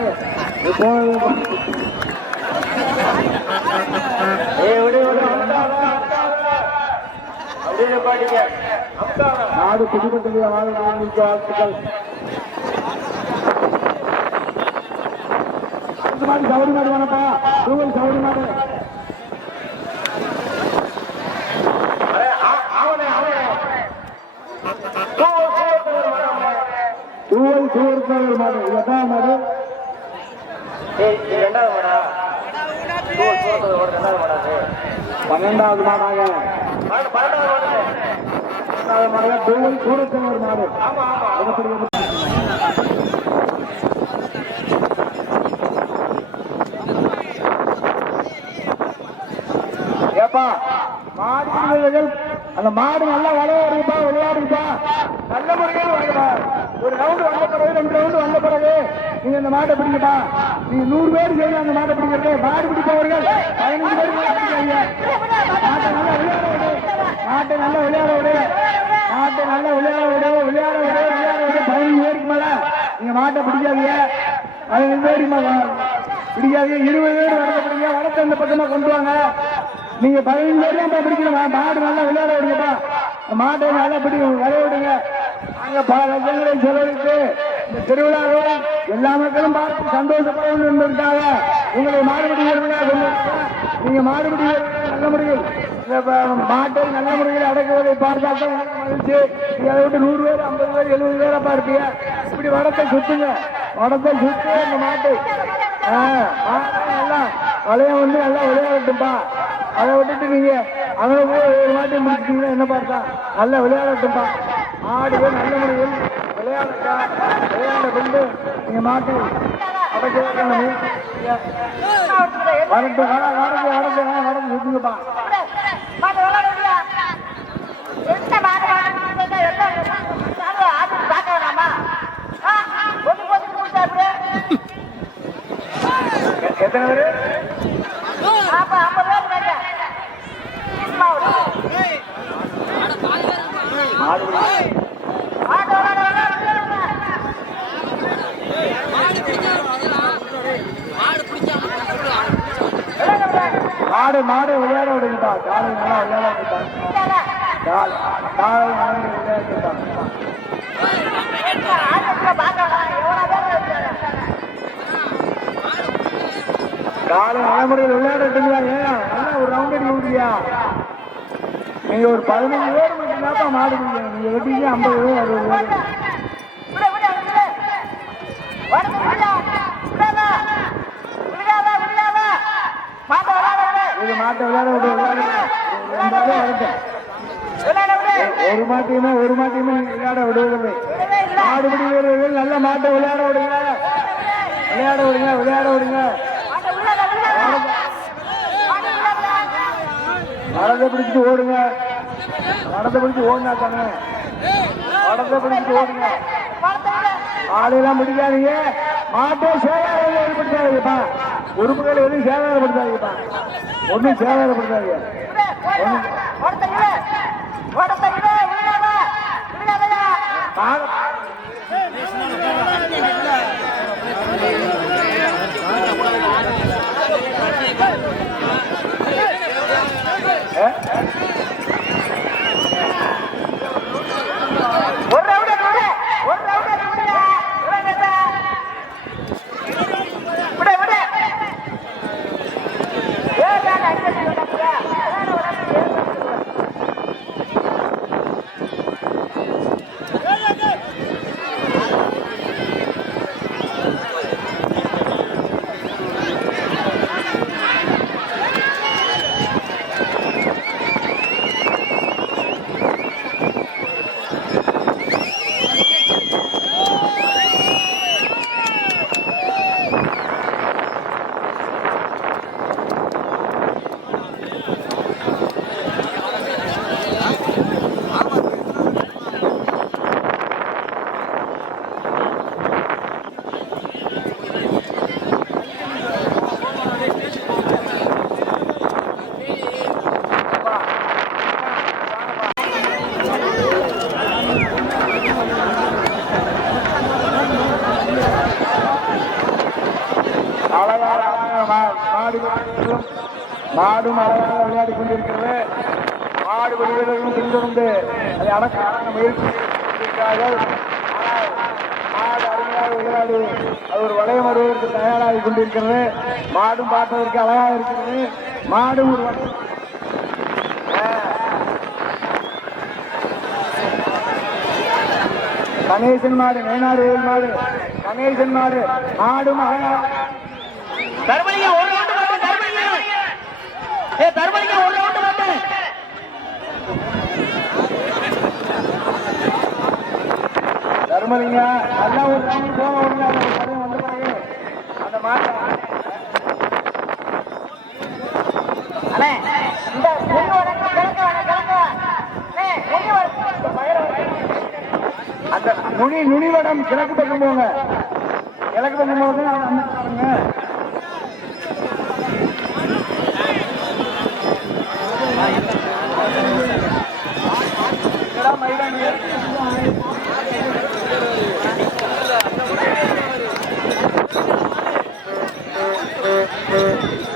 மாடு பிடிக்கலையா? வாழ்த்துக்கள். சவுடி மாடு வேணப்பா. தூவல் சவுடி மாடு தூவல் சூழ்த்தவர் மாடு. எட்டாவது மாடு 12வது மாடாக தூவல் சூழ்த்தவர் மாடு. ஏப்பா மாடு அந்த மாடு நல்லா விளையாடுப்பா விளையாடுப்பா. நல்ல முறையில் வாங்கப்பா. ஒரு ரவுண்டு வந்த பிறகு 2 ரவுண்டு வந்த பிறகு நீங்க அந்த மாட்டை பிடிங்கப்பா. நீங்க 100 பேர் சேர்ந்து அந்த மாட்டை பிடிக்கிறது. மாடு பிடிப்பவர்கள் 15 பேர் பிடிக்காதீங்க. மாட்டை நல்லா விளையாட விடு. மாட்டை நல்லா விளையாட விடு. மாட்டை நல்லா விளையாட விடு. விளையாட விடு. விளையாட விடு. 15 பேருக்கு மேல நீங்க மாட்டை பிடிக்காதீங்க. 15 பேருக்கு மேல பிடிக்காதீங்க. 20 பேர் வரத பிடிங்க. வடக்கு அந்த பக்கமா கொண்டு வாங்க. நீங்க 15 பேர் தான் பிடிக்கணும். மாடு நல்லா விளையாட விடுங்கப்பா. மாட்டை நல்லா விளையாட விடுங்க. நாங்க பல லட்சங்களை செலவழித்து இந்த திருவிழாவை எல்லா மக்களும் பார்த்து சந்தோஷப்பட வேண்டும் என்பதற்காக உங்களை மாடுபிடி வீரர்களாக கொண்டிருக்கிறோம். நீங்க மாடுபிடி வீரர்கள் நல்ல முறையில் மாட்டை நல்ல முறையில் அடக்குவதை பார்த்தாக்க மகிழ்ச்சி. நீங்க அதை விட்டு 100 பேர் 50 பேர் 70 பேரா பார்ப்பீங்க. இப்படி வடத்தை சுத்துங்க. வடத்தை சுத்தி அந்த மாட்டை நல்லா வளையம் வந்து நல்லா விளையாடட்டும்பா. அதை விட்டுட்டு நீங்க அவங்க போய் ஒரு மாட்டையும் முடிச்சிட்டீங்கன்னா என்ன பார்த்தா நல்லா விளையாடட்டும்பா. ஆடுகள் நல்ல முறையில் விளையாடட்டா. விளையாட கொண்டு நீங்க மாட்டை அடைக்க வரட்டு வடக்கு சுத்துங்கப்பா. எத்தனை பேரு? மாடு விளையாட விடுங்கப்பா. காலை நல்லா விளையாட விட்டாங்க. காலை விளையாட்டுட்டாங்க. காலை நடைமுறையில் விளையாடுறீங்களா? ஏன் நல்லா ஒரு ரவுண்ட் அடி விடுறியா? நீங்க ஒரு 15 பேர் மட்டும்தாப்பா மாடு பிடிக்கணும். நீங்க வெட்டிங்க 50 பேர் 60 பேர். இது மாட்டை விளையாட விடு. ஒரு மாட்டையுமே விளையாட விடுவதில்லை. மாடுபிடி வீரர்கள் நல்ல மாட்டை விளையாட விடுங்க. விளையாட விடுங்க. வடத்தை பிடிச்சிட்டு ஓடுங்க. வடத்தை பிடிச்சி ஓடுனா தானே. வடத்தை பிடிச்சிட்டு ஓடுங்க. ஆளையெல்லாம் பிடிக்காதீங்க. மாட்டை சேதாரம் ஏற்படுத்தாதீங்கப்பா. உறுப்புகள் எதுவும் சேதாரப்படுத்தாதீங்கப்பா. ஒன்றும் சேதாரப்படுத்தாதீங்க. மாடும் அழகாக விளையாடி கொண்டிருக்கிறது. மாடு வெளிவீரர்களும் பின்தொடர்ந்து அதை அடக்க முயற்சி செய்திருக்கிறார்கள். மாடு அருமையாக விளையாடி அது ஒரு வளையம் வருவதற்கு தயாராகி கொண்டிருக்கிறது. மாடும் பார்ப்பதற்கு அழகாக இருக்கிறது. மாடும் ஒரு கணேசன் மாடு, மேனாடு மாடு, கணேசன் மாடு, மாடும் அழகாக தர்மலிங்க ஒரு ரவுண்ட் மட்டும், தர்மலிங்க ஒரு ரவுண்ட் மட்டும். தர்மலிங்க நல்லா ஒரு ரவுண்ட் போக விடுங்க. வந்த பிறகு அந்த மாட்டை அந்த நுனிவடம் கிழக்கு பக்கம் போங்க. கிழக்கு பக்கம் போது பாருங்க.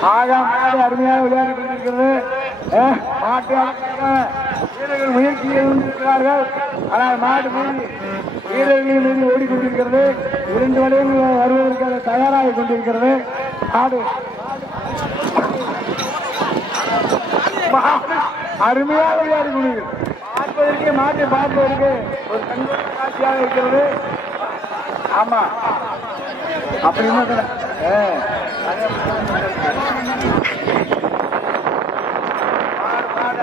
மாடு அருமையாக விளையாடி கொண்டிருக்கிறது. மாட்டு வீரர்கள் முயற்சி இருக்கிறார்கள். ஆனால் மாடு மீறி வீரர்களின் மீது ஓடிக்கொண்டிருக்கிறது. 2 வளையங்கள் வருவதற்கு அது தயாராகி கொண்டிருக்கிறது. மாடு அருமையாக விளையாடி கொண்டிருக்கிறது. பார்ப்பதற்கு மாட்டை பார்ப்பதற்கு ஒரு கண்கொள்ளா காட்சியாக இருக்கிறது. ஆமா அப்படி மாடு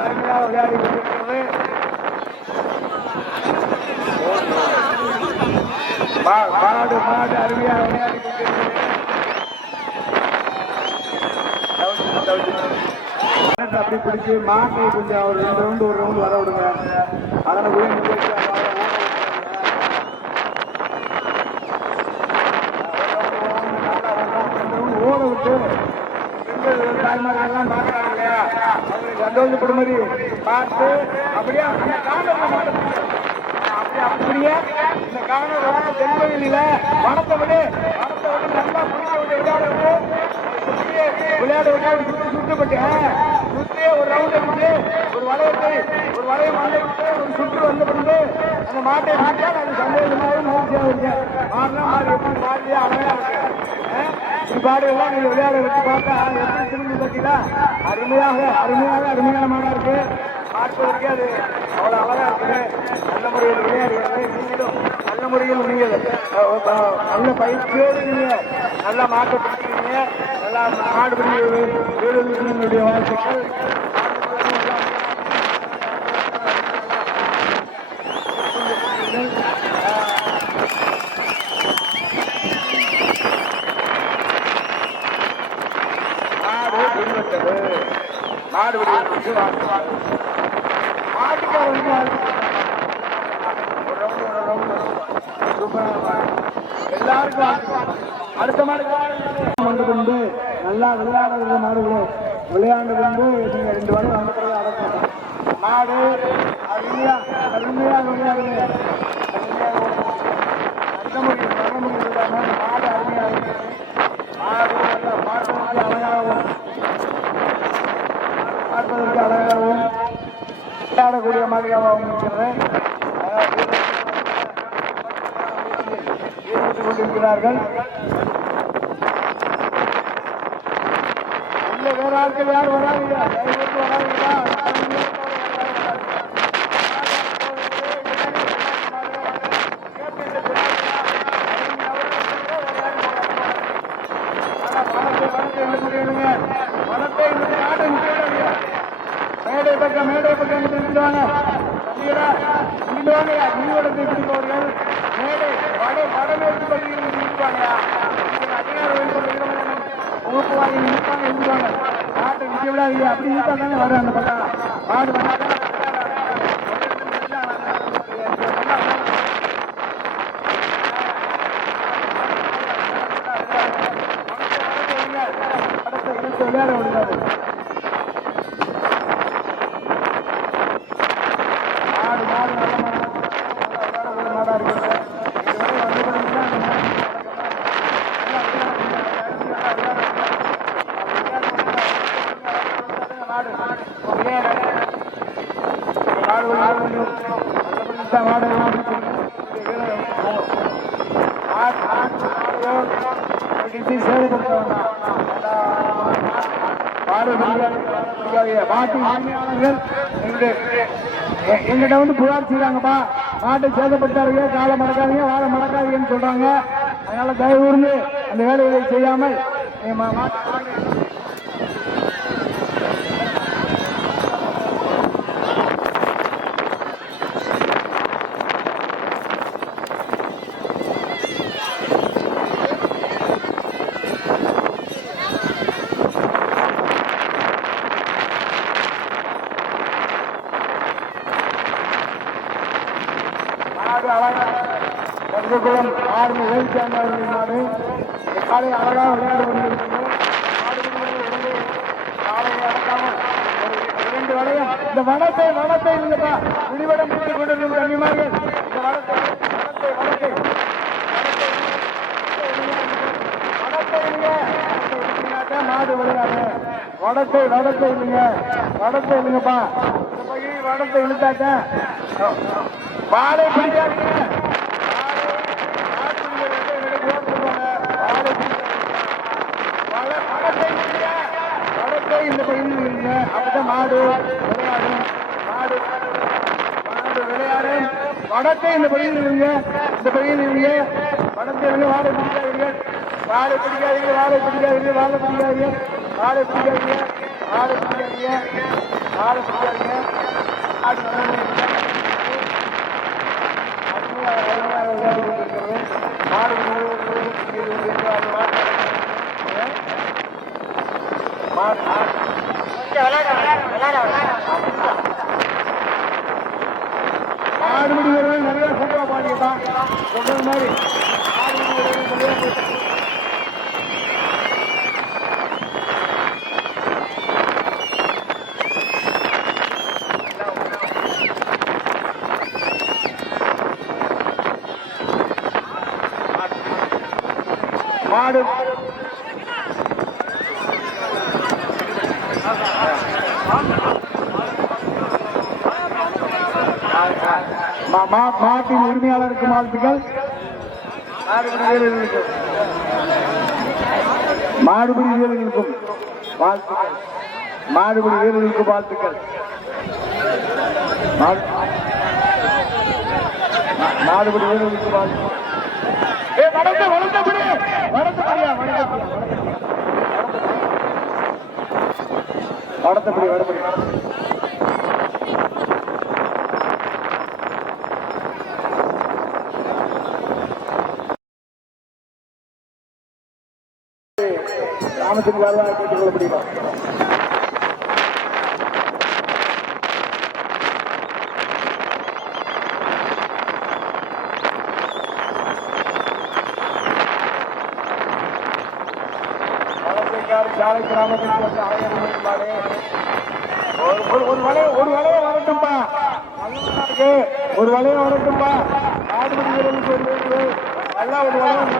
அருமையாக விளையாடி கொண்டிருக்கிறது. மாடு அருமையாக விளையாடி கொண்டிருக்கிறது. அப்படி பிடிச்சி மாட்டை கொஞ்சம் ஒரு 2 ரவுண்டு ஒரு ரவுண்டு வர விடுங்க. அதனை உயர்ந்து ஓட விட்டு தாய்மாரெல்லாம் பார்க்கறாங்க இல்லையா, அவங்களுக்கு சந்தோஷப்படும்படி பார்த்து அப்படியே அந்த காணொலி அப்படியே இந்த காணொலி தென்கோயில வனத்தை விட நல்லா விளையாட விட்டு சுற்றுப்பட்டு சுற்றி ஒரு ரவுண்ட் அடிச்சு ஒரு வளையம் வந்துட்டு ஒரு சுற்று வந்த பிறகு அந்த மாட்டை பிடிச்சா அது சந்தோஷமாகவும் மகிழ்ச்சியாக இருக்கு. மாறினா மாறி எப்படி மாறியா அழகா இருக்கு. பாடுகள்லாம் நீங்க விளையாட வச்சு பார்த்தா எப்படி திரும்பி பார்த்தீங்களா அருமையான மாடா இருக்கு. பார்ப்பதற்கே அது அவ்வளவு அழகா இருக்குது. நல்ல முறையில் விளையாடுகிறது. நீங்களும் நல்ல முறையில் நீங்கள் நல்ல பயிற்சியோடு நீங்க நல்லா மாட்டை பிடிக்கிறீங்க. நல்லா மாடு பிடிக்கிறது வாழ்த்துக்கள். மாடு எல்லாருக்கும் அடுத்த மாடு வந்து கொண்டு நல்லா விளையாடுற மாடுகளை விளையாண்டு கொண்டு நீங்க 2 வாரம் வந்து பிறகு அடக்கணும். மாடு அருமையாக விளையாடுங்க. மாடு அருமையாக மாடு நல்லா பார்ப்பதற்கு அழகாகவும் விளையாடக்கூடிய மாதிரியாகவும் இருக்கிறது. கொண்டிருக்கிறார்கள். இல்ல வேற ஆட்கள் யாரும் வராதுங்க. மேடை பக்கம் திரும்பிடுவாங்க. நீரோடத்தை பிடிப்பவர்கள் மேடை வடமேற்கு பகுதியில் இருப்பாங்க. அதிகார உறுப்பு வாங்கி இருப்பாங்க. நாட்டை நிற்க விடாது. அப்படி இருந்தா தானே வரும் அந்த பக்கம் மாடு வந்தாங்க. விளையாட முடியாது. எங்கிட்ட வந்து புகார் செய்யறாங்கப்பா, மாட்டை சேதப்படுத்தாருங்க, காலை மடக்காதீங்க, வாழை மடக்காதீங்கன்னு சொல்றாங்க. அதனால தயவு கூர்ந்து அந்த வேலைகளை செய்யாமல் குளம் ஆர்மி வேல்சாண்டவர்கள் நாடு காலை அழகாக விளையாடு கொண்டிருக்கிறது. இரண்டு வளையம் இந்த வனத்தை இல்லப்பா விடிவடம் போட்டுக் கொண்டிருக்கும் கன்னிமார்கள். இந்த வனத்தை மாடு விளையாடு. வடத்தை இல்லைங்கப்பா. இந்த பகுதி வடத்தை இழுத்தாச்சா வாழை பிடிக்காதீங்க. இந்த பகுதியில் இருங்க, அப்பதான் மாடு விளையாடும். வடத்தை இந்த பகுதியில் இருங்க, வடத்தை இருங்க. வாழை மாடுபிடி வீரர்கள் நிறைய கூட்டமா பாடியதான் சொல்றது மாதிரி மாடு மாட்டின் உரிமையாளருக்கு வாழ்த்துக்கள். மாடுபிடி வீரர்களுக்கும் வாழ்த்துக்கள். மாடுபிடி வீரர்களுக்கு வாழ்த்துக்கள். மாடுபிடி வீரர்களுக்கு வாழ்த்துக்கள். வடத்தபடி கிராமத்துக்கு வருவாங்க கேட்டுக் கொள்ள முடியுமா? சாலை கிராமத்துக்கு வந்து ஒரு வளையம் வரட்டும்பா. ஒரு வளையம் வரட்டும்பா. ஆடுபடி வீரர்களுக்கு நல்லா ஒரு வளையம்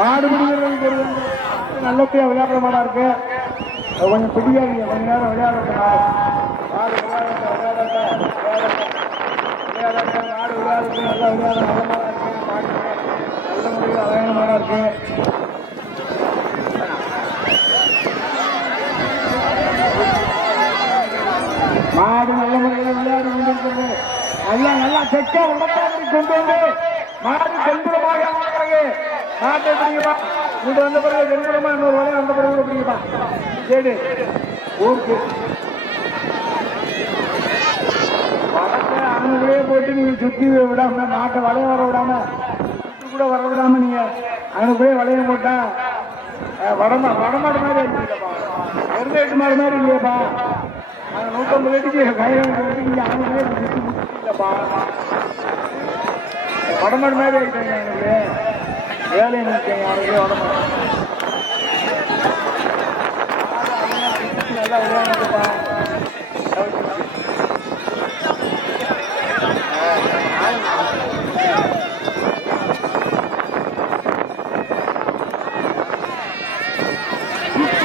மாடுபிடி வீரர்களுக்கு நல்லபடியா விளையாடுற மாடா இருக்கு. கொஞ்சம் பிடிக்காதீங்க, கொஞ்ச நேரம் விளையாடுறது. மாடு விளையாடுறது நல்லா விளையாடுற நல்ல மாடா இருக்கு. நல்ல முறையில் அழகான மாடா இருக்கு. மாடு நல்ல முறையில் விளையாடி கொண்டிருக்கிறது. நல்லா செக்கா உடத்தாடி கொண்டு வந்து மாடு செம்புறமாக மாட்டை பிடிக்குமா? இங்க வந்த பிறகு செம்புறமா இன்னொரு வரையும் வந்த பிறகு கூட பிடிக்குமா? சரி ஊருக்கு வடத்தை அங்கே போயிட்டு நீங்க சுத்தி விடாம மாட்டை வளைய வர விடாம கூட வர விடாம நீங்க அங்கே வளைய போட்டா வடமாடு மாதிரி இருந்துப்பா. எருமேட்டு மாடு மாதிரி இல்லையப்பா. அங்கே 150 அடிக்கு கையில் நீங்க அங்கே சுத்தி இல்லப்பா. வடமாடு மாதிரி ஆயிட்டாங்க. எனக்கு வேலையை நினைச்சேன். யாருக்கே வடமாடு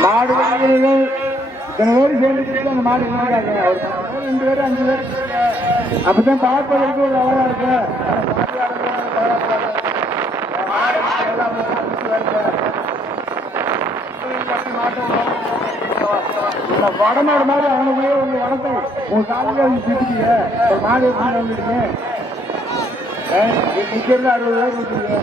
மாடு வீரர்கள் இத்தனை பேர் சேர்ந்து அந்த மாடு இருக்காங்க. ஒரு 2 பேர் 5 பேர் அப்படித்தான் பார்ப்பதற்கு ஒரு அழகா இருக்கு. வடநாடு மாதிரி அவனுக்குள்ளே உங்க வடத்தை உங்க காலையில சுத்திட்டீங்க. ஒரு மாடு எப்படி வந்துருக்கீங்க நிக்கிறது 60 பேர் கொடுத்துருங்க.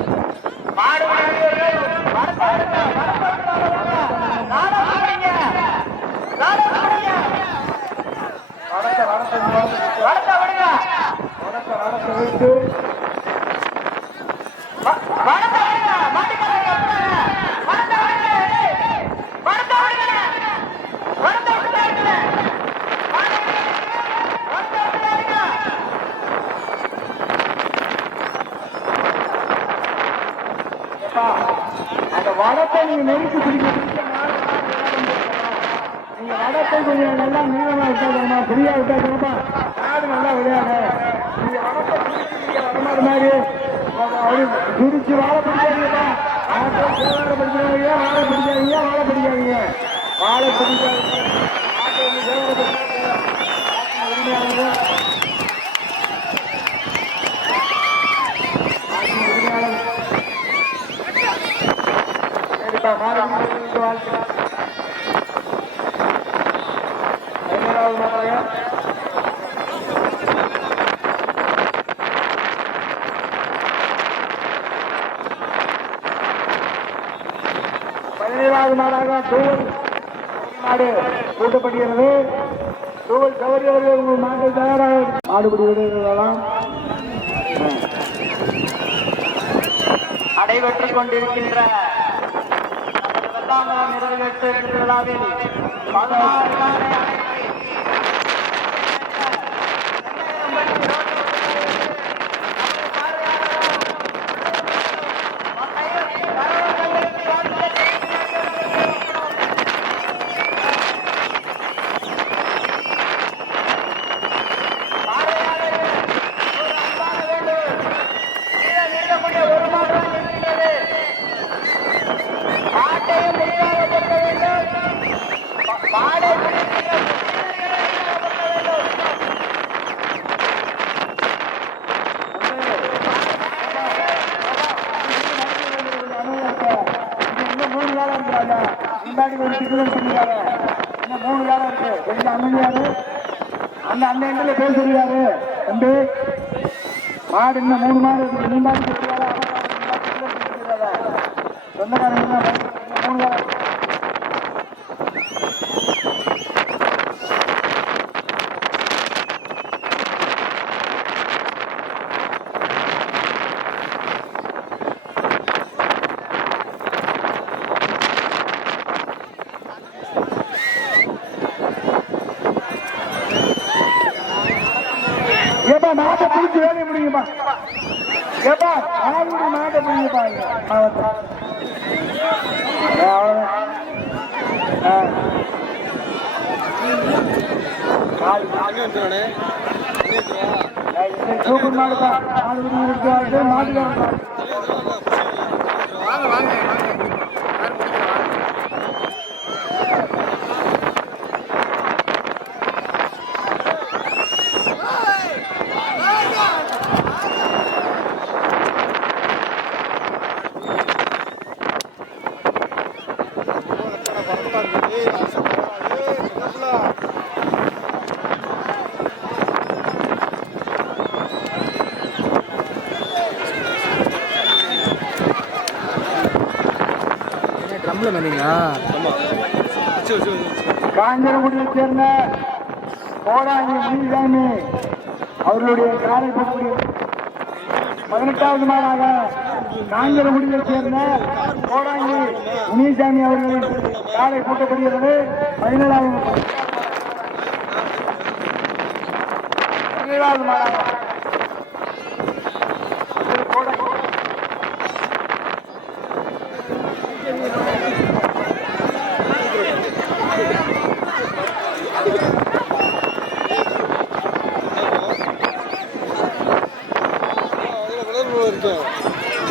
அந்த வடத்தை நீங்க நெருக்கி பிடிக்க நீங்க வடத்தை கொஞ்சம் நல்லா நீளமா விட்டாங்க ஃப்ரீயா விட்டாங்க நாடு நல்லா விளையாடு. நீங்க வடத்தை வடமாடு மாதிரி பிடிச்சு வாழை பிடிக்காதீங்க. சேவாரை பிடிக்காதீங்க, வாழை பிடிக்காதீங்க, வாழை பிடிக்காதீங்க, வாழை பிடிக்காதீங்க. பதினேழாவது நாடாக தூவல் நாடு கூட்டப்படுகிறது. தூவல் சௌரியவர்கள் உங்கள் நாட்டில் தயாராக மாடுபிடி விடுவதெல்லாம் நடைபெற்றுக் கொண்டிருக்கின்ற நிறைவேற்று திருவிழாவில் 16 அந்த அந்த இடத்துல பேர் சொல்லியாரு தம்பி மாடு இன்னும் 3 மாடு இருக்கு. நீ மாடு சொந்தக்காரங்க 3 மாடு ஏப்பா நாட்டை பிடிச்சி வேலையை முடியுமா? ஏப்பா ஆளுடைய நாட்டை பிடிங்கப்பா. சூப்பர் மாடுப்பா. மாடு மாட்டுக்காரன் காஞ்சனகுடியைச் சேர்ந்த கோடாங்கி முனிசாமி அவர்களுடைய காலை போகக்கூடிய 18வது மாடாக காஞ்சனகுடியைச் சேர்ந்த கோடாங்கி முனிசாமி அவர்களின் காலை பூட்டப்படுகிறது. 17வது மாடாக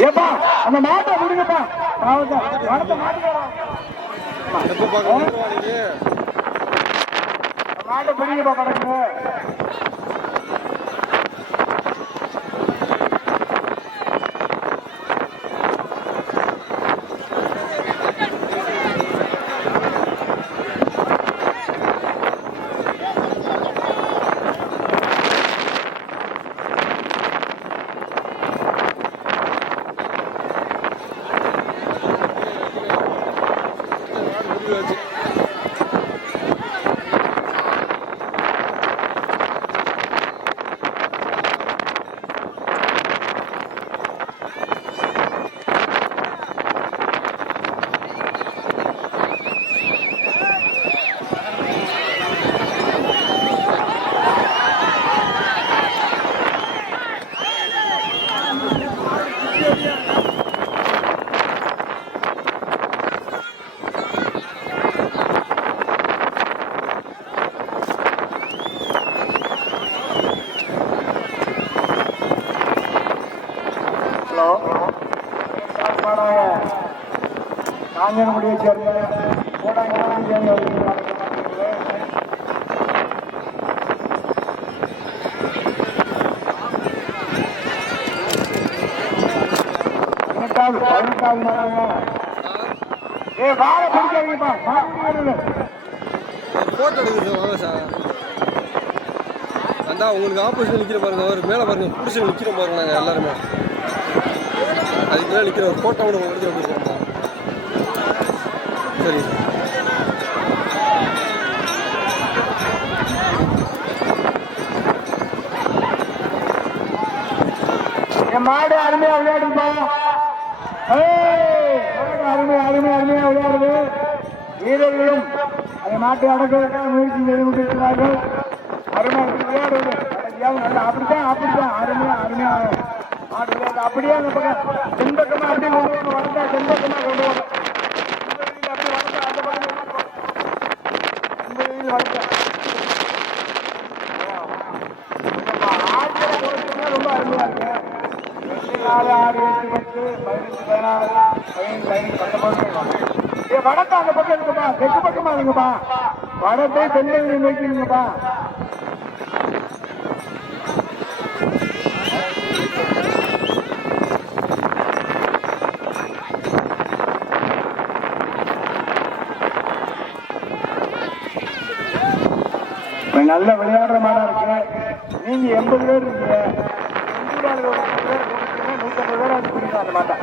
ஏப்பா அந்த மாட்டை விடுங்கப்பா. வடத்தை மாட்டிக்கலாம். மாட்டை பிடிக்கப்பா கிடக்கு. காஞ்சனகுடியை சேர்ந்த கோடாங்கி சேர்ந்த பதினெட்டாவது மாறாங்க. வாழை பிடிக்காதீங்கப்பா, போட்டோ எடுக்குது வாங்க சார். அந்த உங்களுக்கு ஆப்போசிட் நிற்கிற பாருங்க, அவர் மேலே பாருங்க, பிடிச்சி நிற்கிற பாருங்க. நாங்கள் எல்லாருமே அதுக்கு மேலே நிற்கிற ஒரு ஃபோட்டோ கூட எடுத்து வந்துருக்கோம். சரி என் மாடு அருமையா விளையாடுப்பா. அருமையா அருமையா அருமையா விளையாடுது. வீரர்களும் அதை மாட்டை அடக்குவதற்காக முயற்சி செய்து கொண்டிருக்கிறார்கள். அருமையா விளையாடுவது நல்லா அப்படித்தான் அப்படித்தான் அருமையா அருமையா மாடு விளையாடு. அப்படியே அந்த பக்கம் தென்பக்கமா அப்படியே கொண்டு வந்து வளர்த்தா தென்பக்கமா கொண்டு வந்து அப்படி வளர்த்தா அந்த பக்கம் வளர்த்தா ரொம்ப அருமையா இருக்கு. 4, 6, 8, 10, 15, 16, 17, 18, வடத்தை அந்த பக்கம் இருக்குப்பா, தெற்கு பக்கமா இருக்குப்பா. வடத்தை தென்னை நோக்கிங்கப்பா. நல்ல விளையாடுற மாடா இருக்கு. நீங்க 80 பேர் இருக்கீங்க, 150 பேர் அந்த மாட்டா.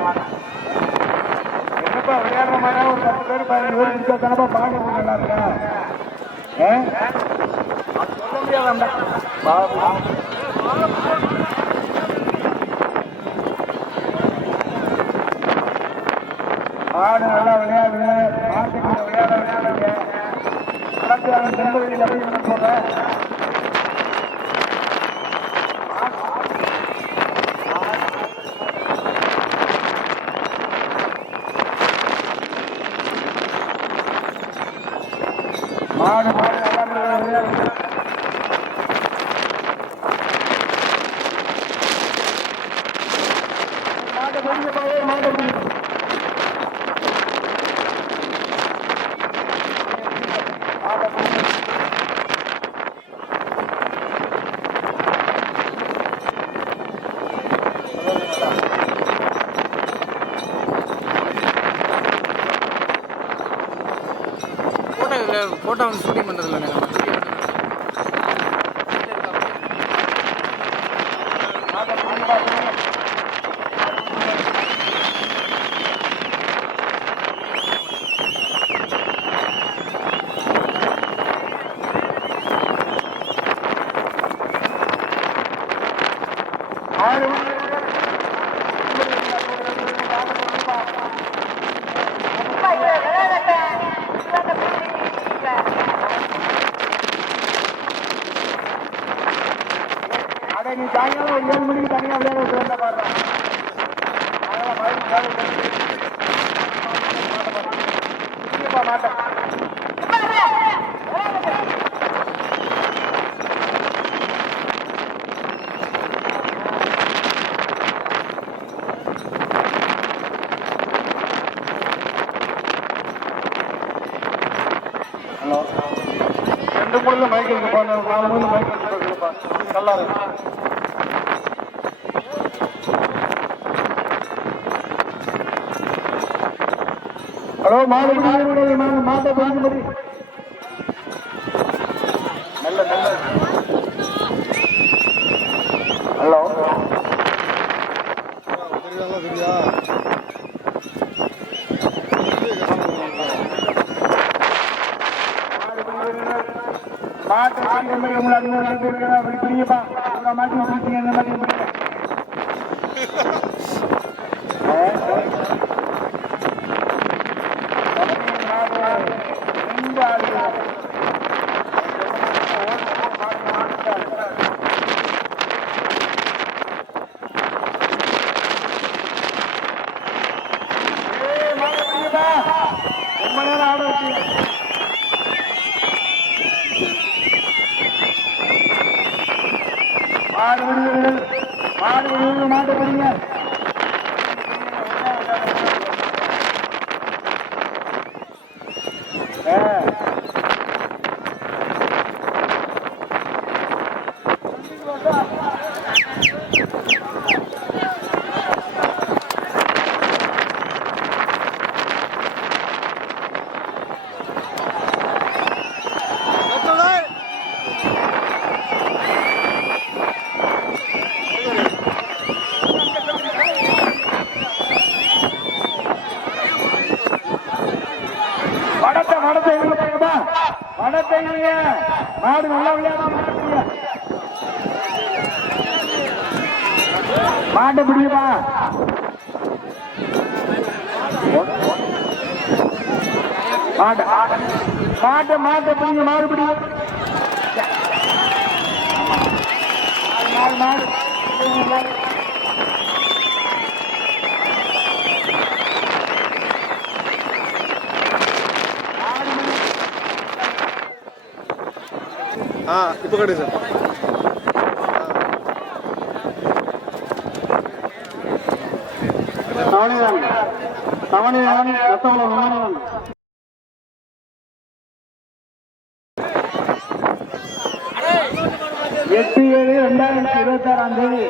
என்னப்பா விளையாடுற மாடா ஒரு 10 பேர் 15 பேர் இருக்கா தானப்பா பார்க்க நல்லா இருக்கா? சொல்ல முடியாதா மாடு நல்லா விளையாடுங்க. மாட்டுக்கு விளையாடுங்க. கலக்கிறாங்க தென்பகுதியில் எப்படி போறேன். மாடு மாடு நல்லா மாட்டை பிடிக்க போய் மாட்டை பிடிக்கும். போட்டோ வந்து ஷூட்டிங் பண்ணுறது இல்லை. நீ சாயங்காலம் ஒரு 7 மணிக்கு தனியாக விளையாட விட்டு வந்தா பாருங்க. மாட்டேன் ஹலோ 2 முள்ள மைக் இருக்குப்பா 4 முள்ள மைக் இருக்குப்பா நல்லா இருக்கு ஹலோ மாடு மாட்டை பிடிக்கும்படி நல்ல நல்ல ஹலோ தெரியா மாட்டை பிடிப்பா மாட்டி பிடிச்சிங்க இந்த மாதிரி பிடிக்க ரொம்ப நேரம் ஆட வச்சு மாட்டு பிடிங்க வடத்தை மாடு நல்லா விளையாட மாட்டை பிடிக்குமா மாட்டை பிடிங்க மாடு பிடிங்க மாடு இப்போ கிடையாது சார் தவணைதான் ரத்தவளம் தவணைதான் 8/7/2026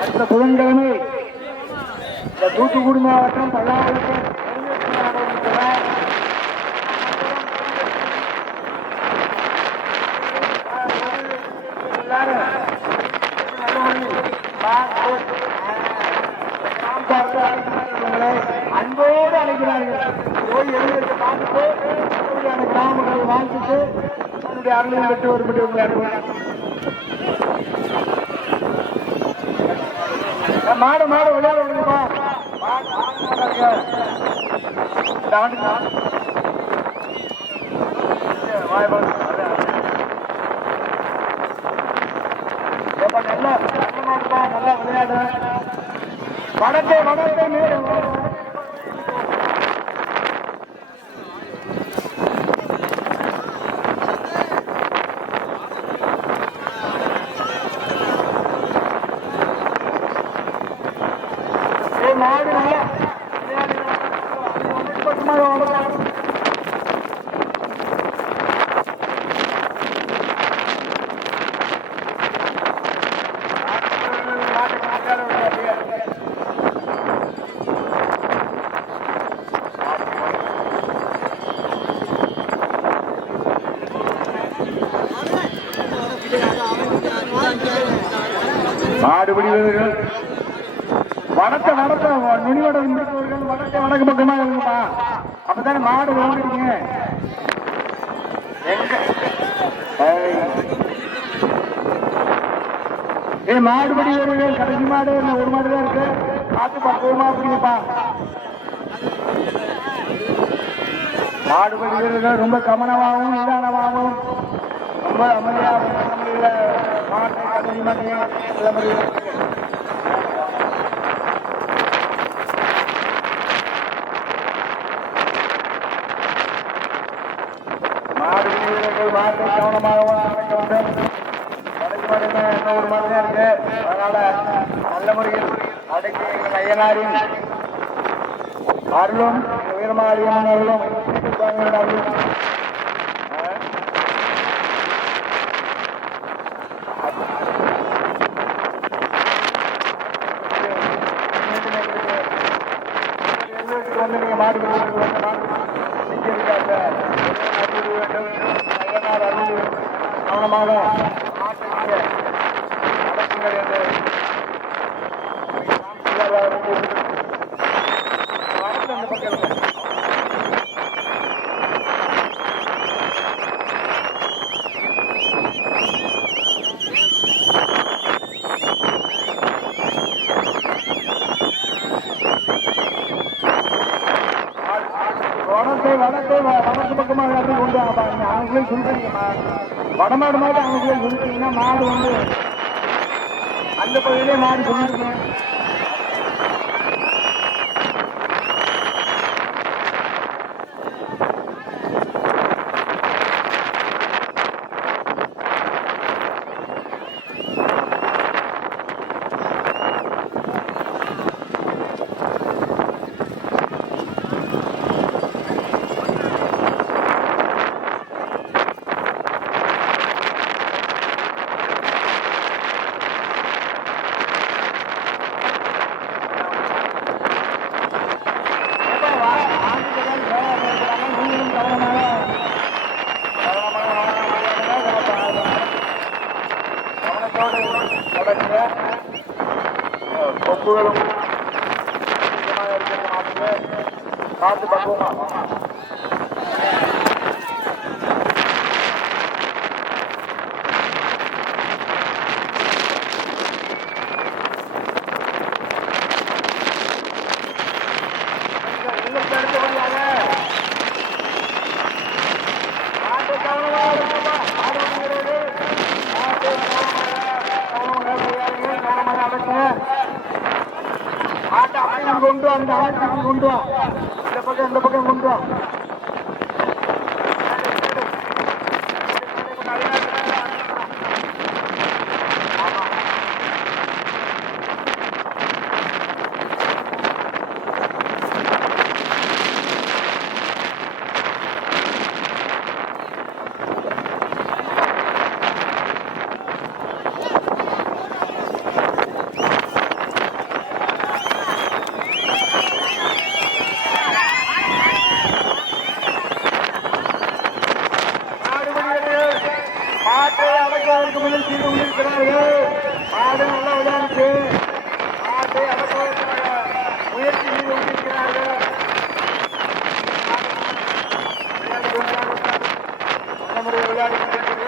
அடுத்த புதன்கிழமை இந்த தூத்துக்குடி மாவட்டம் பல்லாவரத்தில் அன்போடு அழைக்கிறார்கள் போய் எழுதியிருக்க பார்த்துட்டு கிராமங்கள் வாழ்த்துட்டு என்னுடைய அருளையும் பெற்று ஒருபடி உங்களை மாடு விளையாட விடுங்கப்பா நல்லா விளையாடு வடத்தை மேலும் மாடு நல்லா மாடுபிடி வீரர்கள் வடத்தை நுனிவடம் முடிப்பவர்கள் வடத்தை வடக்கு பக்கமா இருக்குப்பா அப்பதானே மாடு விளையாடுறீங்க மாடுபடி வீரர்கள் கடைசி மாடு ஒரு மாடு தான் இருக்கு பார்த்து பக்குவமா அப்படிங்கப்பா மாடுபடி வீரர்கள் ரொம்ப கவனமாகவும் நிதானமாகவும் ரொம்ப அமைதியாகவும் மாட்டை கடைசி மாட்டையும் இந்த மாதிரி மாட்டை கவனமாக அமைக்க வேண்டும் கடைசி மாடு என்ன ஒரு மாதிரி தான் இருக்கு அதனால நல்ல முறையில் அடக்கி எங்கள் ஐயனாரின் அருளும் வீரமாரியம்மன் அருளும் அருளும் கவனமாக அடக்குங்கள் என்று அந்த பக்கம் வடக்கு பக்கமாக கொண்டு அவங்களே சொல்றீங்கம்மா வடமாடு மாடு அவங்களே சொல்லிட்டீங்கன்னா மாடு வந்து அந்த பகுதியிலே மாடு சொல்லிருக்கீங்க கொப்புகளும் பார்த்து பக்குவமா கொண்டு அந்த ஆட்சிக்கு கொண்டு வா இந்த பக்கம் கொண்டு வா மாட்டை அடக்குவதற்கு முதல் செய்து கொண்டிருக்கிறார்கள். மாடு நல்லா விளையாடுச்சு. மாட்டை அடக்குவதற்காக முயற்சி செய்து கொண்டிருக்கிறார்கள். நல்ல முறையில் விளையாடி கொண்டிருக்கிறது.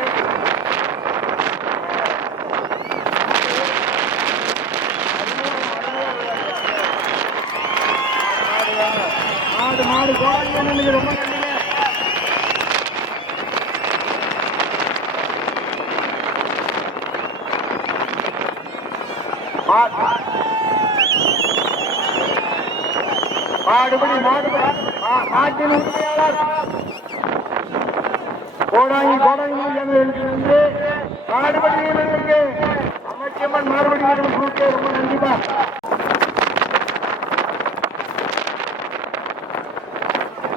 மாடு கோழி ரொம்ப நன்றி. மாடுபடி மாட்டின் உரிமையாளர் கோடாங்கி என்று மாடுபடி அமைச்சம்மன் மாறுபடி கொடுக்க ரொம்ப நன்றிப்பா.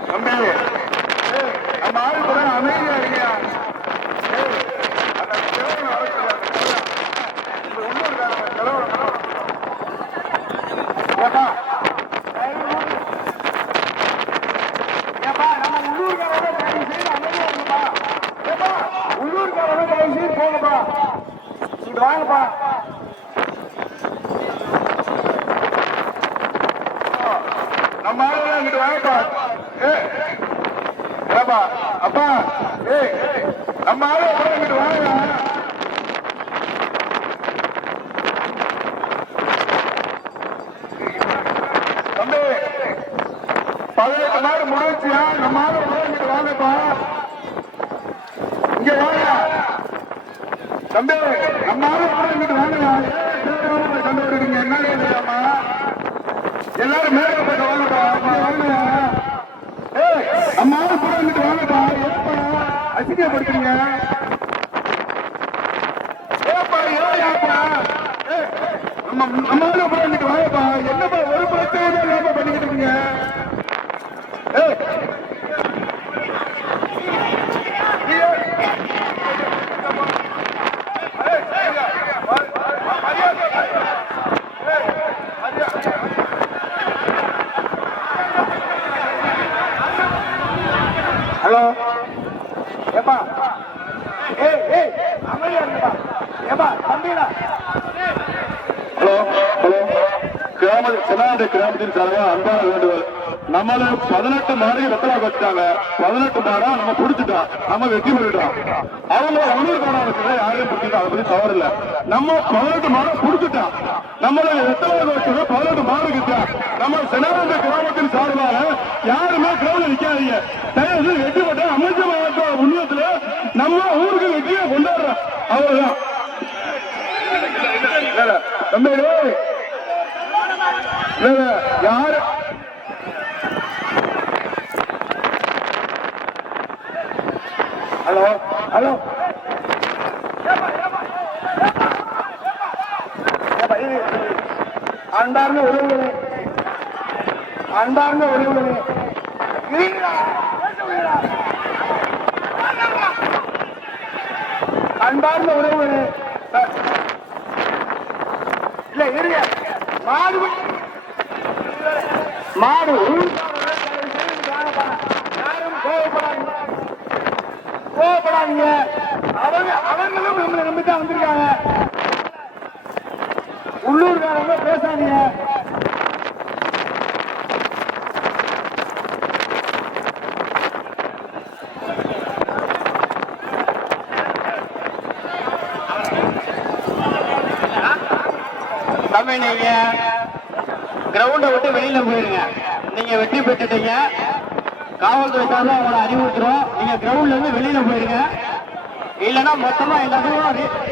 தம்பி நம்ம ஆள் கூட அமைதியா இருக்கியா? உள்ளூர்காரங்க தயவு செய்து போங்கப்பா, இங்க வாங்கப்பா. நம்ம ஆளுங்க இங்கிட்டு வாங்கப்பா. ஏப்பா அப்பா, நம்ம ஆளுங்க கூட இங்கிட்டு வாங்க. தம்பி 18 நாள் முடிச்சியா? நம்ம ஆளுங்க கூட இங்கிட்டு வாங்கப்பா. இங்க வாங்க தம்பி, நம்ம ஆளுங்க வாங்க. கண்டுபிடிங்க என்ன எல்லாரும் மேல போட்டு வாங்கப்பா. நம்ம ஆளு கூட இங்கிட்டு வாங்கப்பா. ஏப்பா அசிங்கப்படுத்துறீங்க? ஏப்பா ஏப்பா நம்ம ஆளு கூட இங்கிட்டு வாங்கப்பா. என்னப்பா ஒரு பிரச்சனை இல்லாம பண்ணிக்கிட்டு இருக்கீங்க? ஹலோ ஏப்பா ஏய் அமைதியா இருப்பா ஏப்பா தம்பிடா ஹலோ கிராமத்தின் சார்பாக அன்பான வேண்டுகோள். நம்மள 18 மாடு வெத்தலாக வச்சுட்டாங்க. 18 மாடா நம்ம புடிச்சுட்டோம், நம்ம வெற்றி பெற்றுட்டோம். அவங்க உள்ளூர் காலம் வச்சுட்டா யாரையும் பிடிச்சிட்டோம், அதை பத்தி தவறு இல்லை. நம்ம 18 மாடை புடிச்சுட்டோம், நம்மள வெத்தலாக வச்சுட்டோம். 18 மாடு கிட்ட நம்ம செனாரந்த கிராமத்தின் சார்பாக யாருமே கிரௌண்ட்ல நிக்காதீங்க. தயவு வெற்றி பெற்ற அமைச்சர் மாவட்ட உண்மையத்துல நம்ம ஊருக்கு வெற்றியை கொண்டாடுறோம். அவ்வளவுதான். யாரு ஹலோ ஹலோ அன்பார்ந்த உறவுகளே அன்பார்ந்த உறவுகளே அன்பார்ந்த உறவுகளே இல்ல இருங்க மாடு யாரும் கோவப்படாதீங்க. அவங்களும் நம்மளை நம்பித்தான் வந்திருக்காங்க. உள்ளூர்காரங்க பேசாதீங்க. தம்பி நீங்க கிரவுண்டை விட்டு வெளியில போயிருங்க. நீங்க வெற்றி பெற்றுட்டீங்க. காவல்துறை சார்பாக அவங்களை அறிவுறுத்துறோம். நீங்க கிரவுண்ட்ல இருந்து வெளியில போயிருங்க. இல்லைன்னா மொத்தமா எல்லாத்தையும்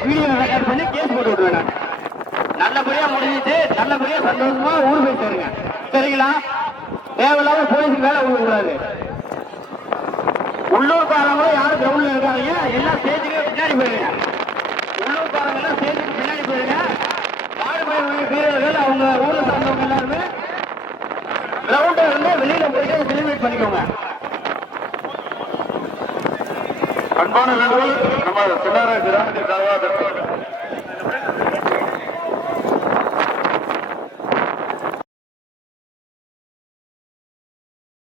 வீடியோ ரெக்கார்ட் பண்ணி கேஸ் போட்டு விட்டுருவேன். நல்லபடியா முடிஞ்சிட்டு நல்லபடியா சந்தோஷமா ஊர் போய் சேருங்க. சரிங்களா? தேவையில்லாம போலீஸுக்கு வேலை கொடுக்கக்கூடாது. உள்ளூர்காரங்களும் யாரும் கிரவுண்ட்ல இருக்காதீங்க. எல்லாம் ஸ்டேஜுக்கு பின்னாடி போயிருங்க. உள்ளூர்காரங்க எல்லாம் ஸ்டேஜுக்கு பின்னாடி போயிருங்க. வீரர்கள் அவங்க ஊரை சார்ந்தவங்க எல்லாருமே கிரவுண்ட்ல இருந்து வெளியில போயிட்டு செலிபிரேட் பண்ணிக்கோங்க. அன்பான வேண்டுகோள். நம்ம சின்னார கிராமத்தின் சார்பாக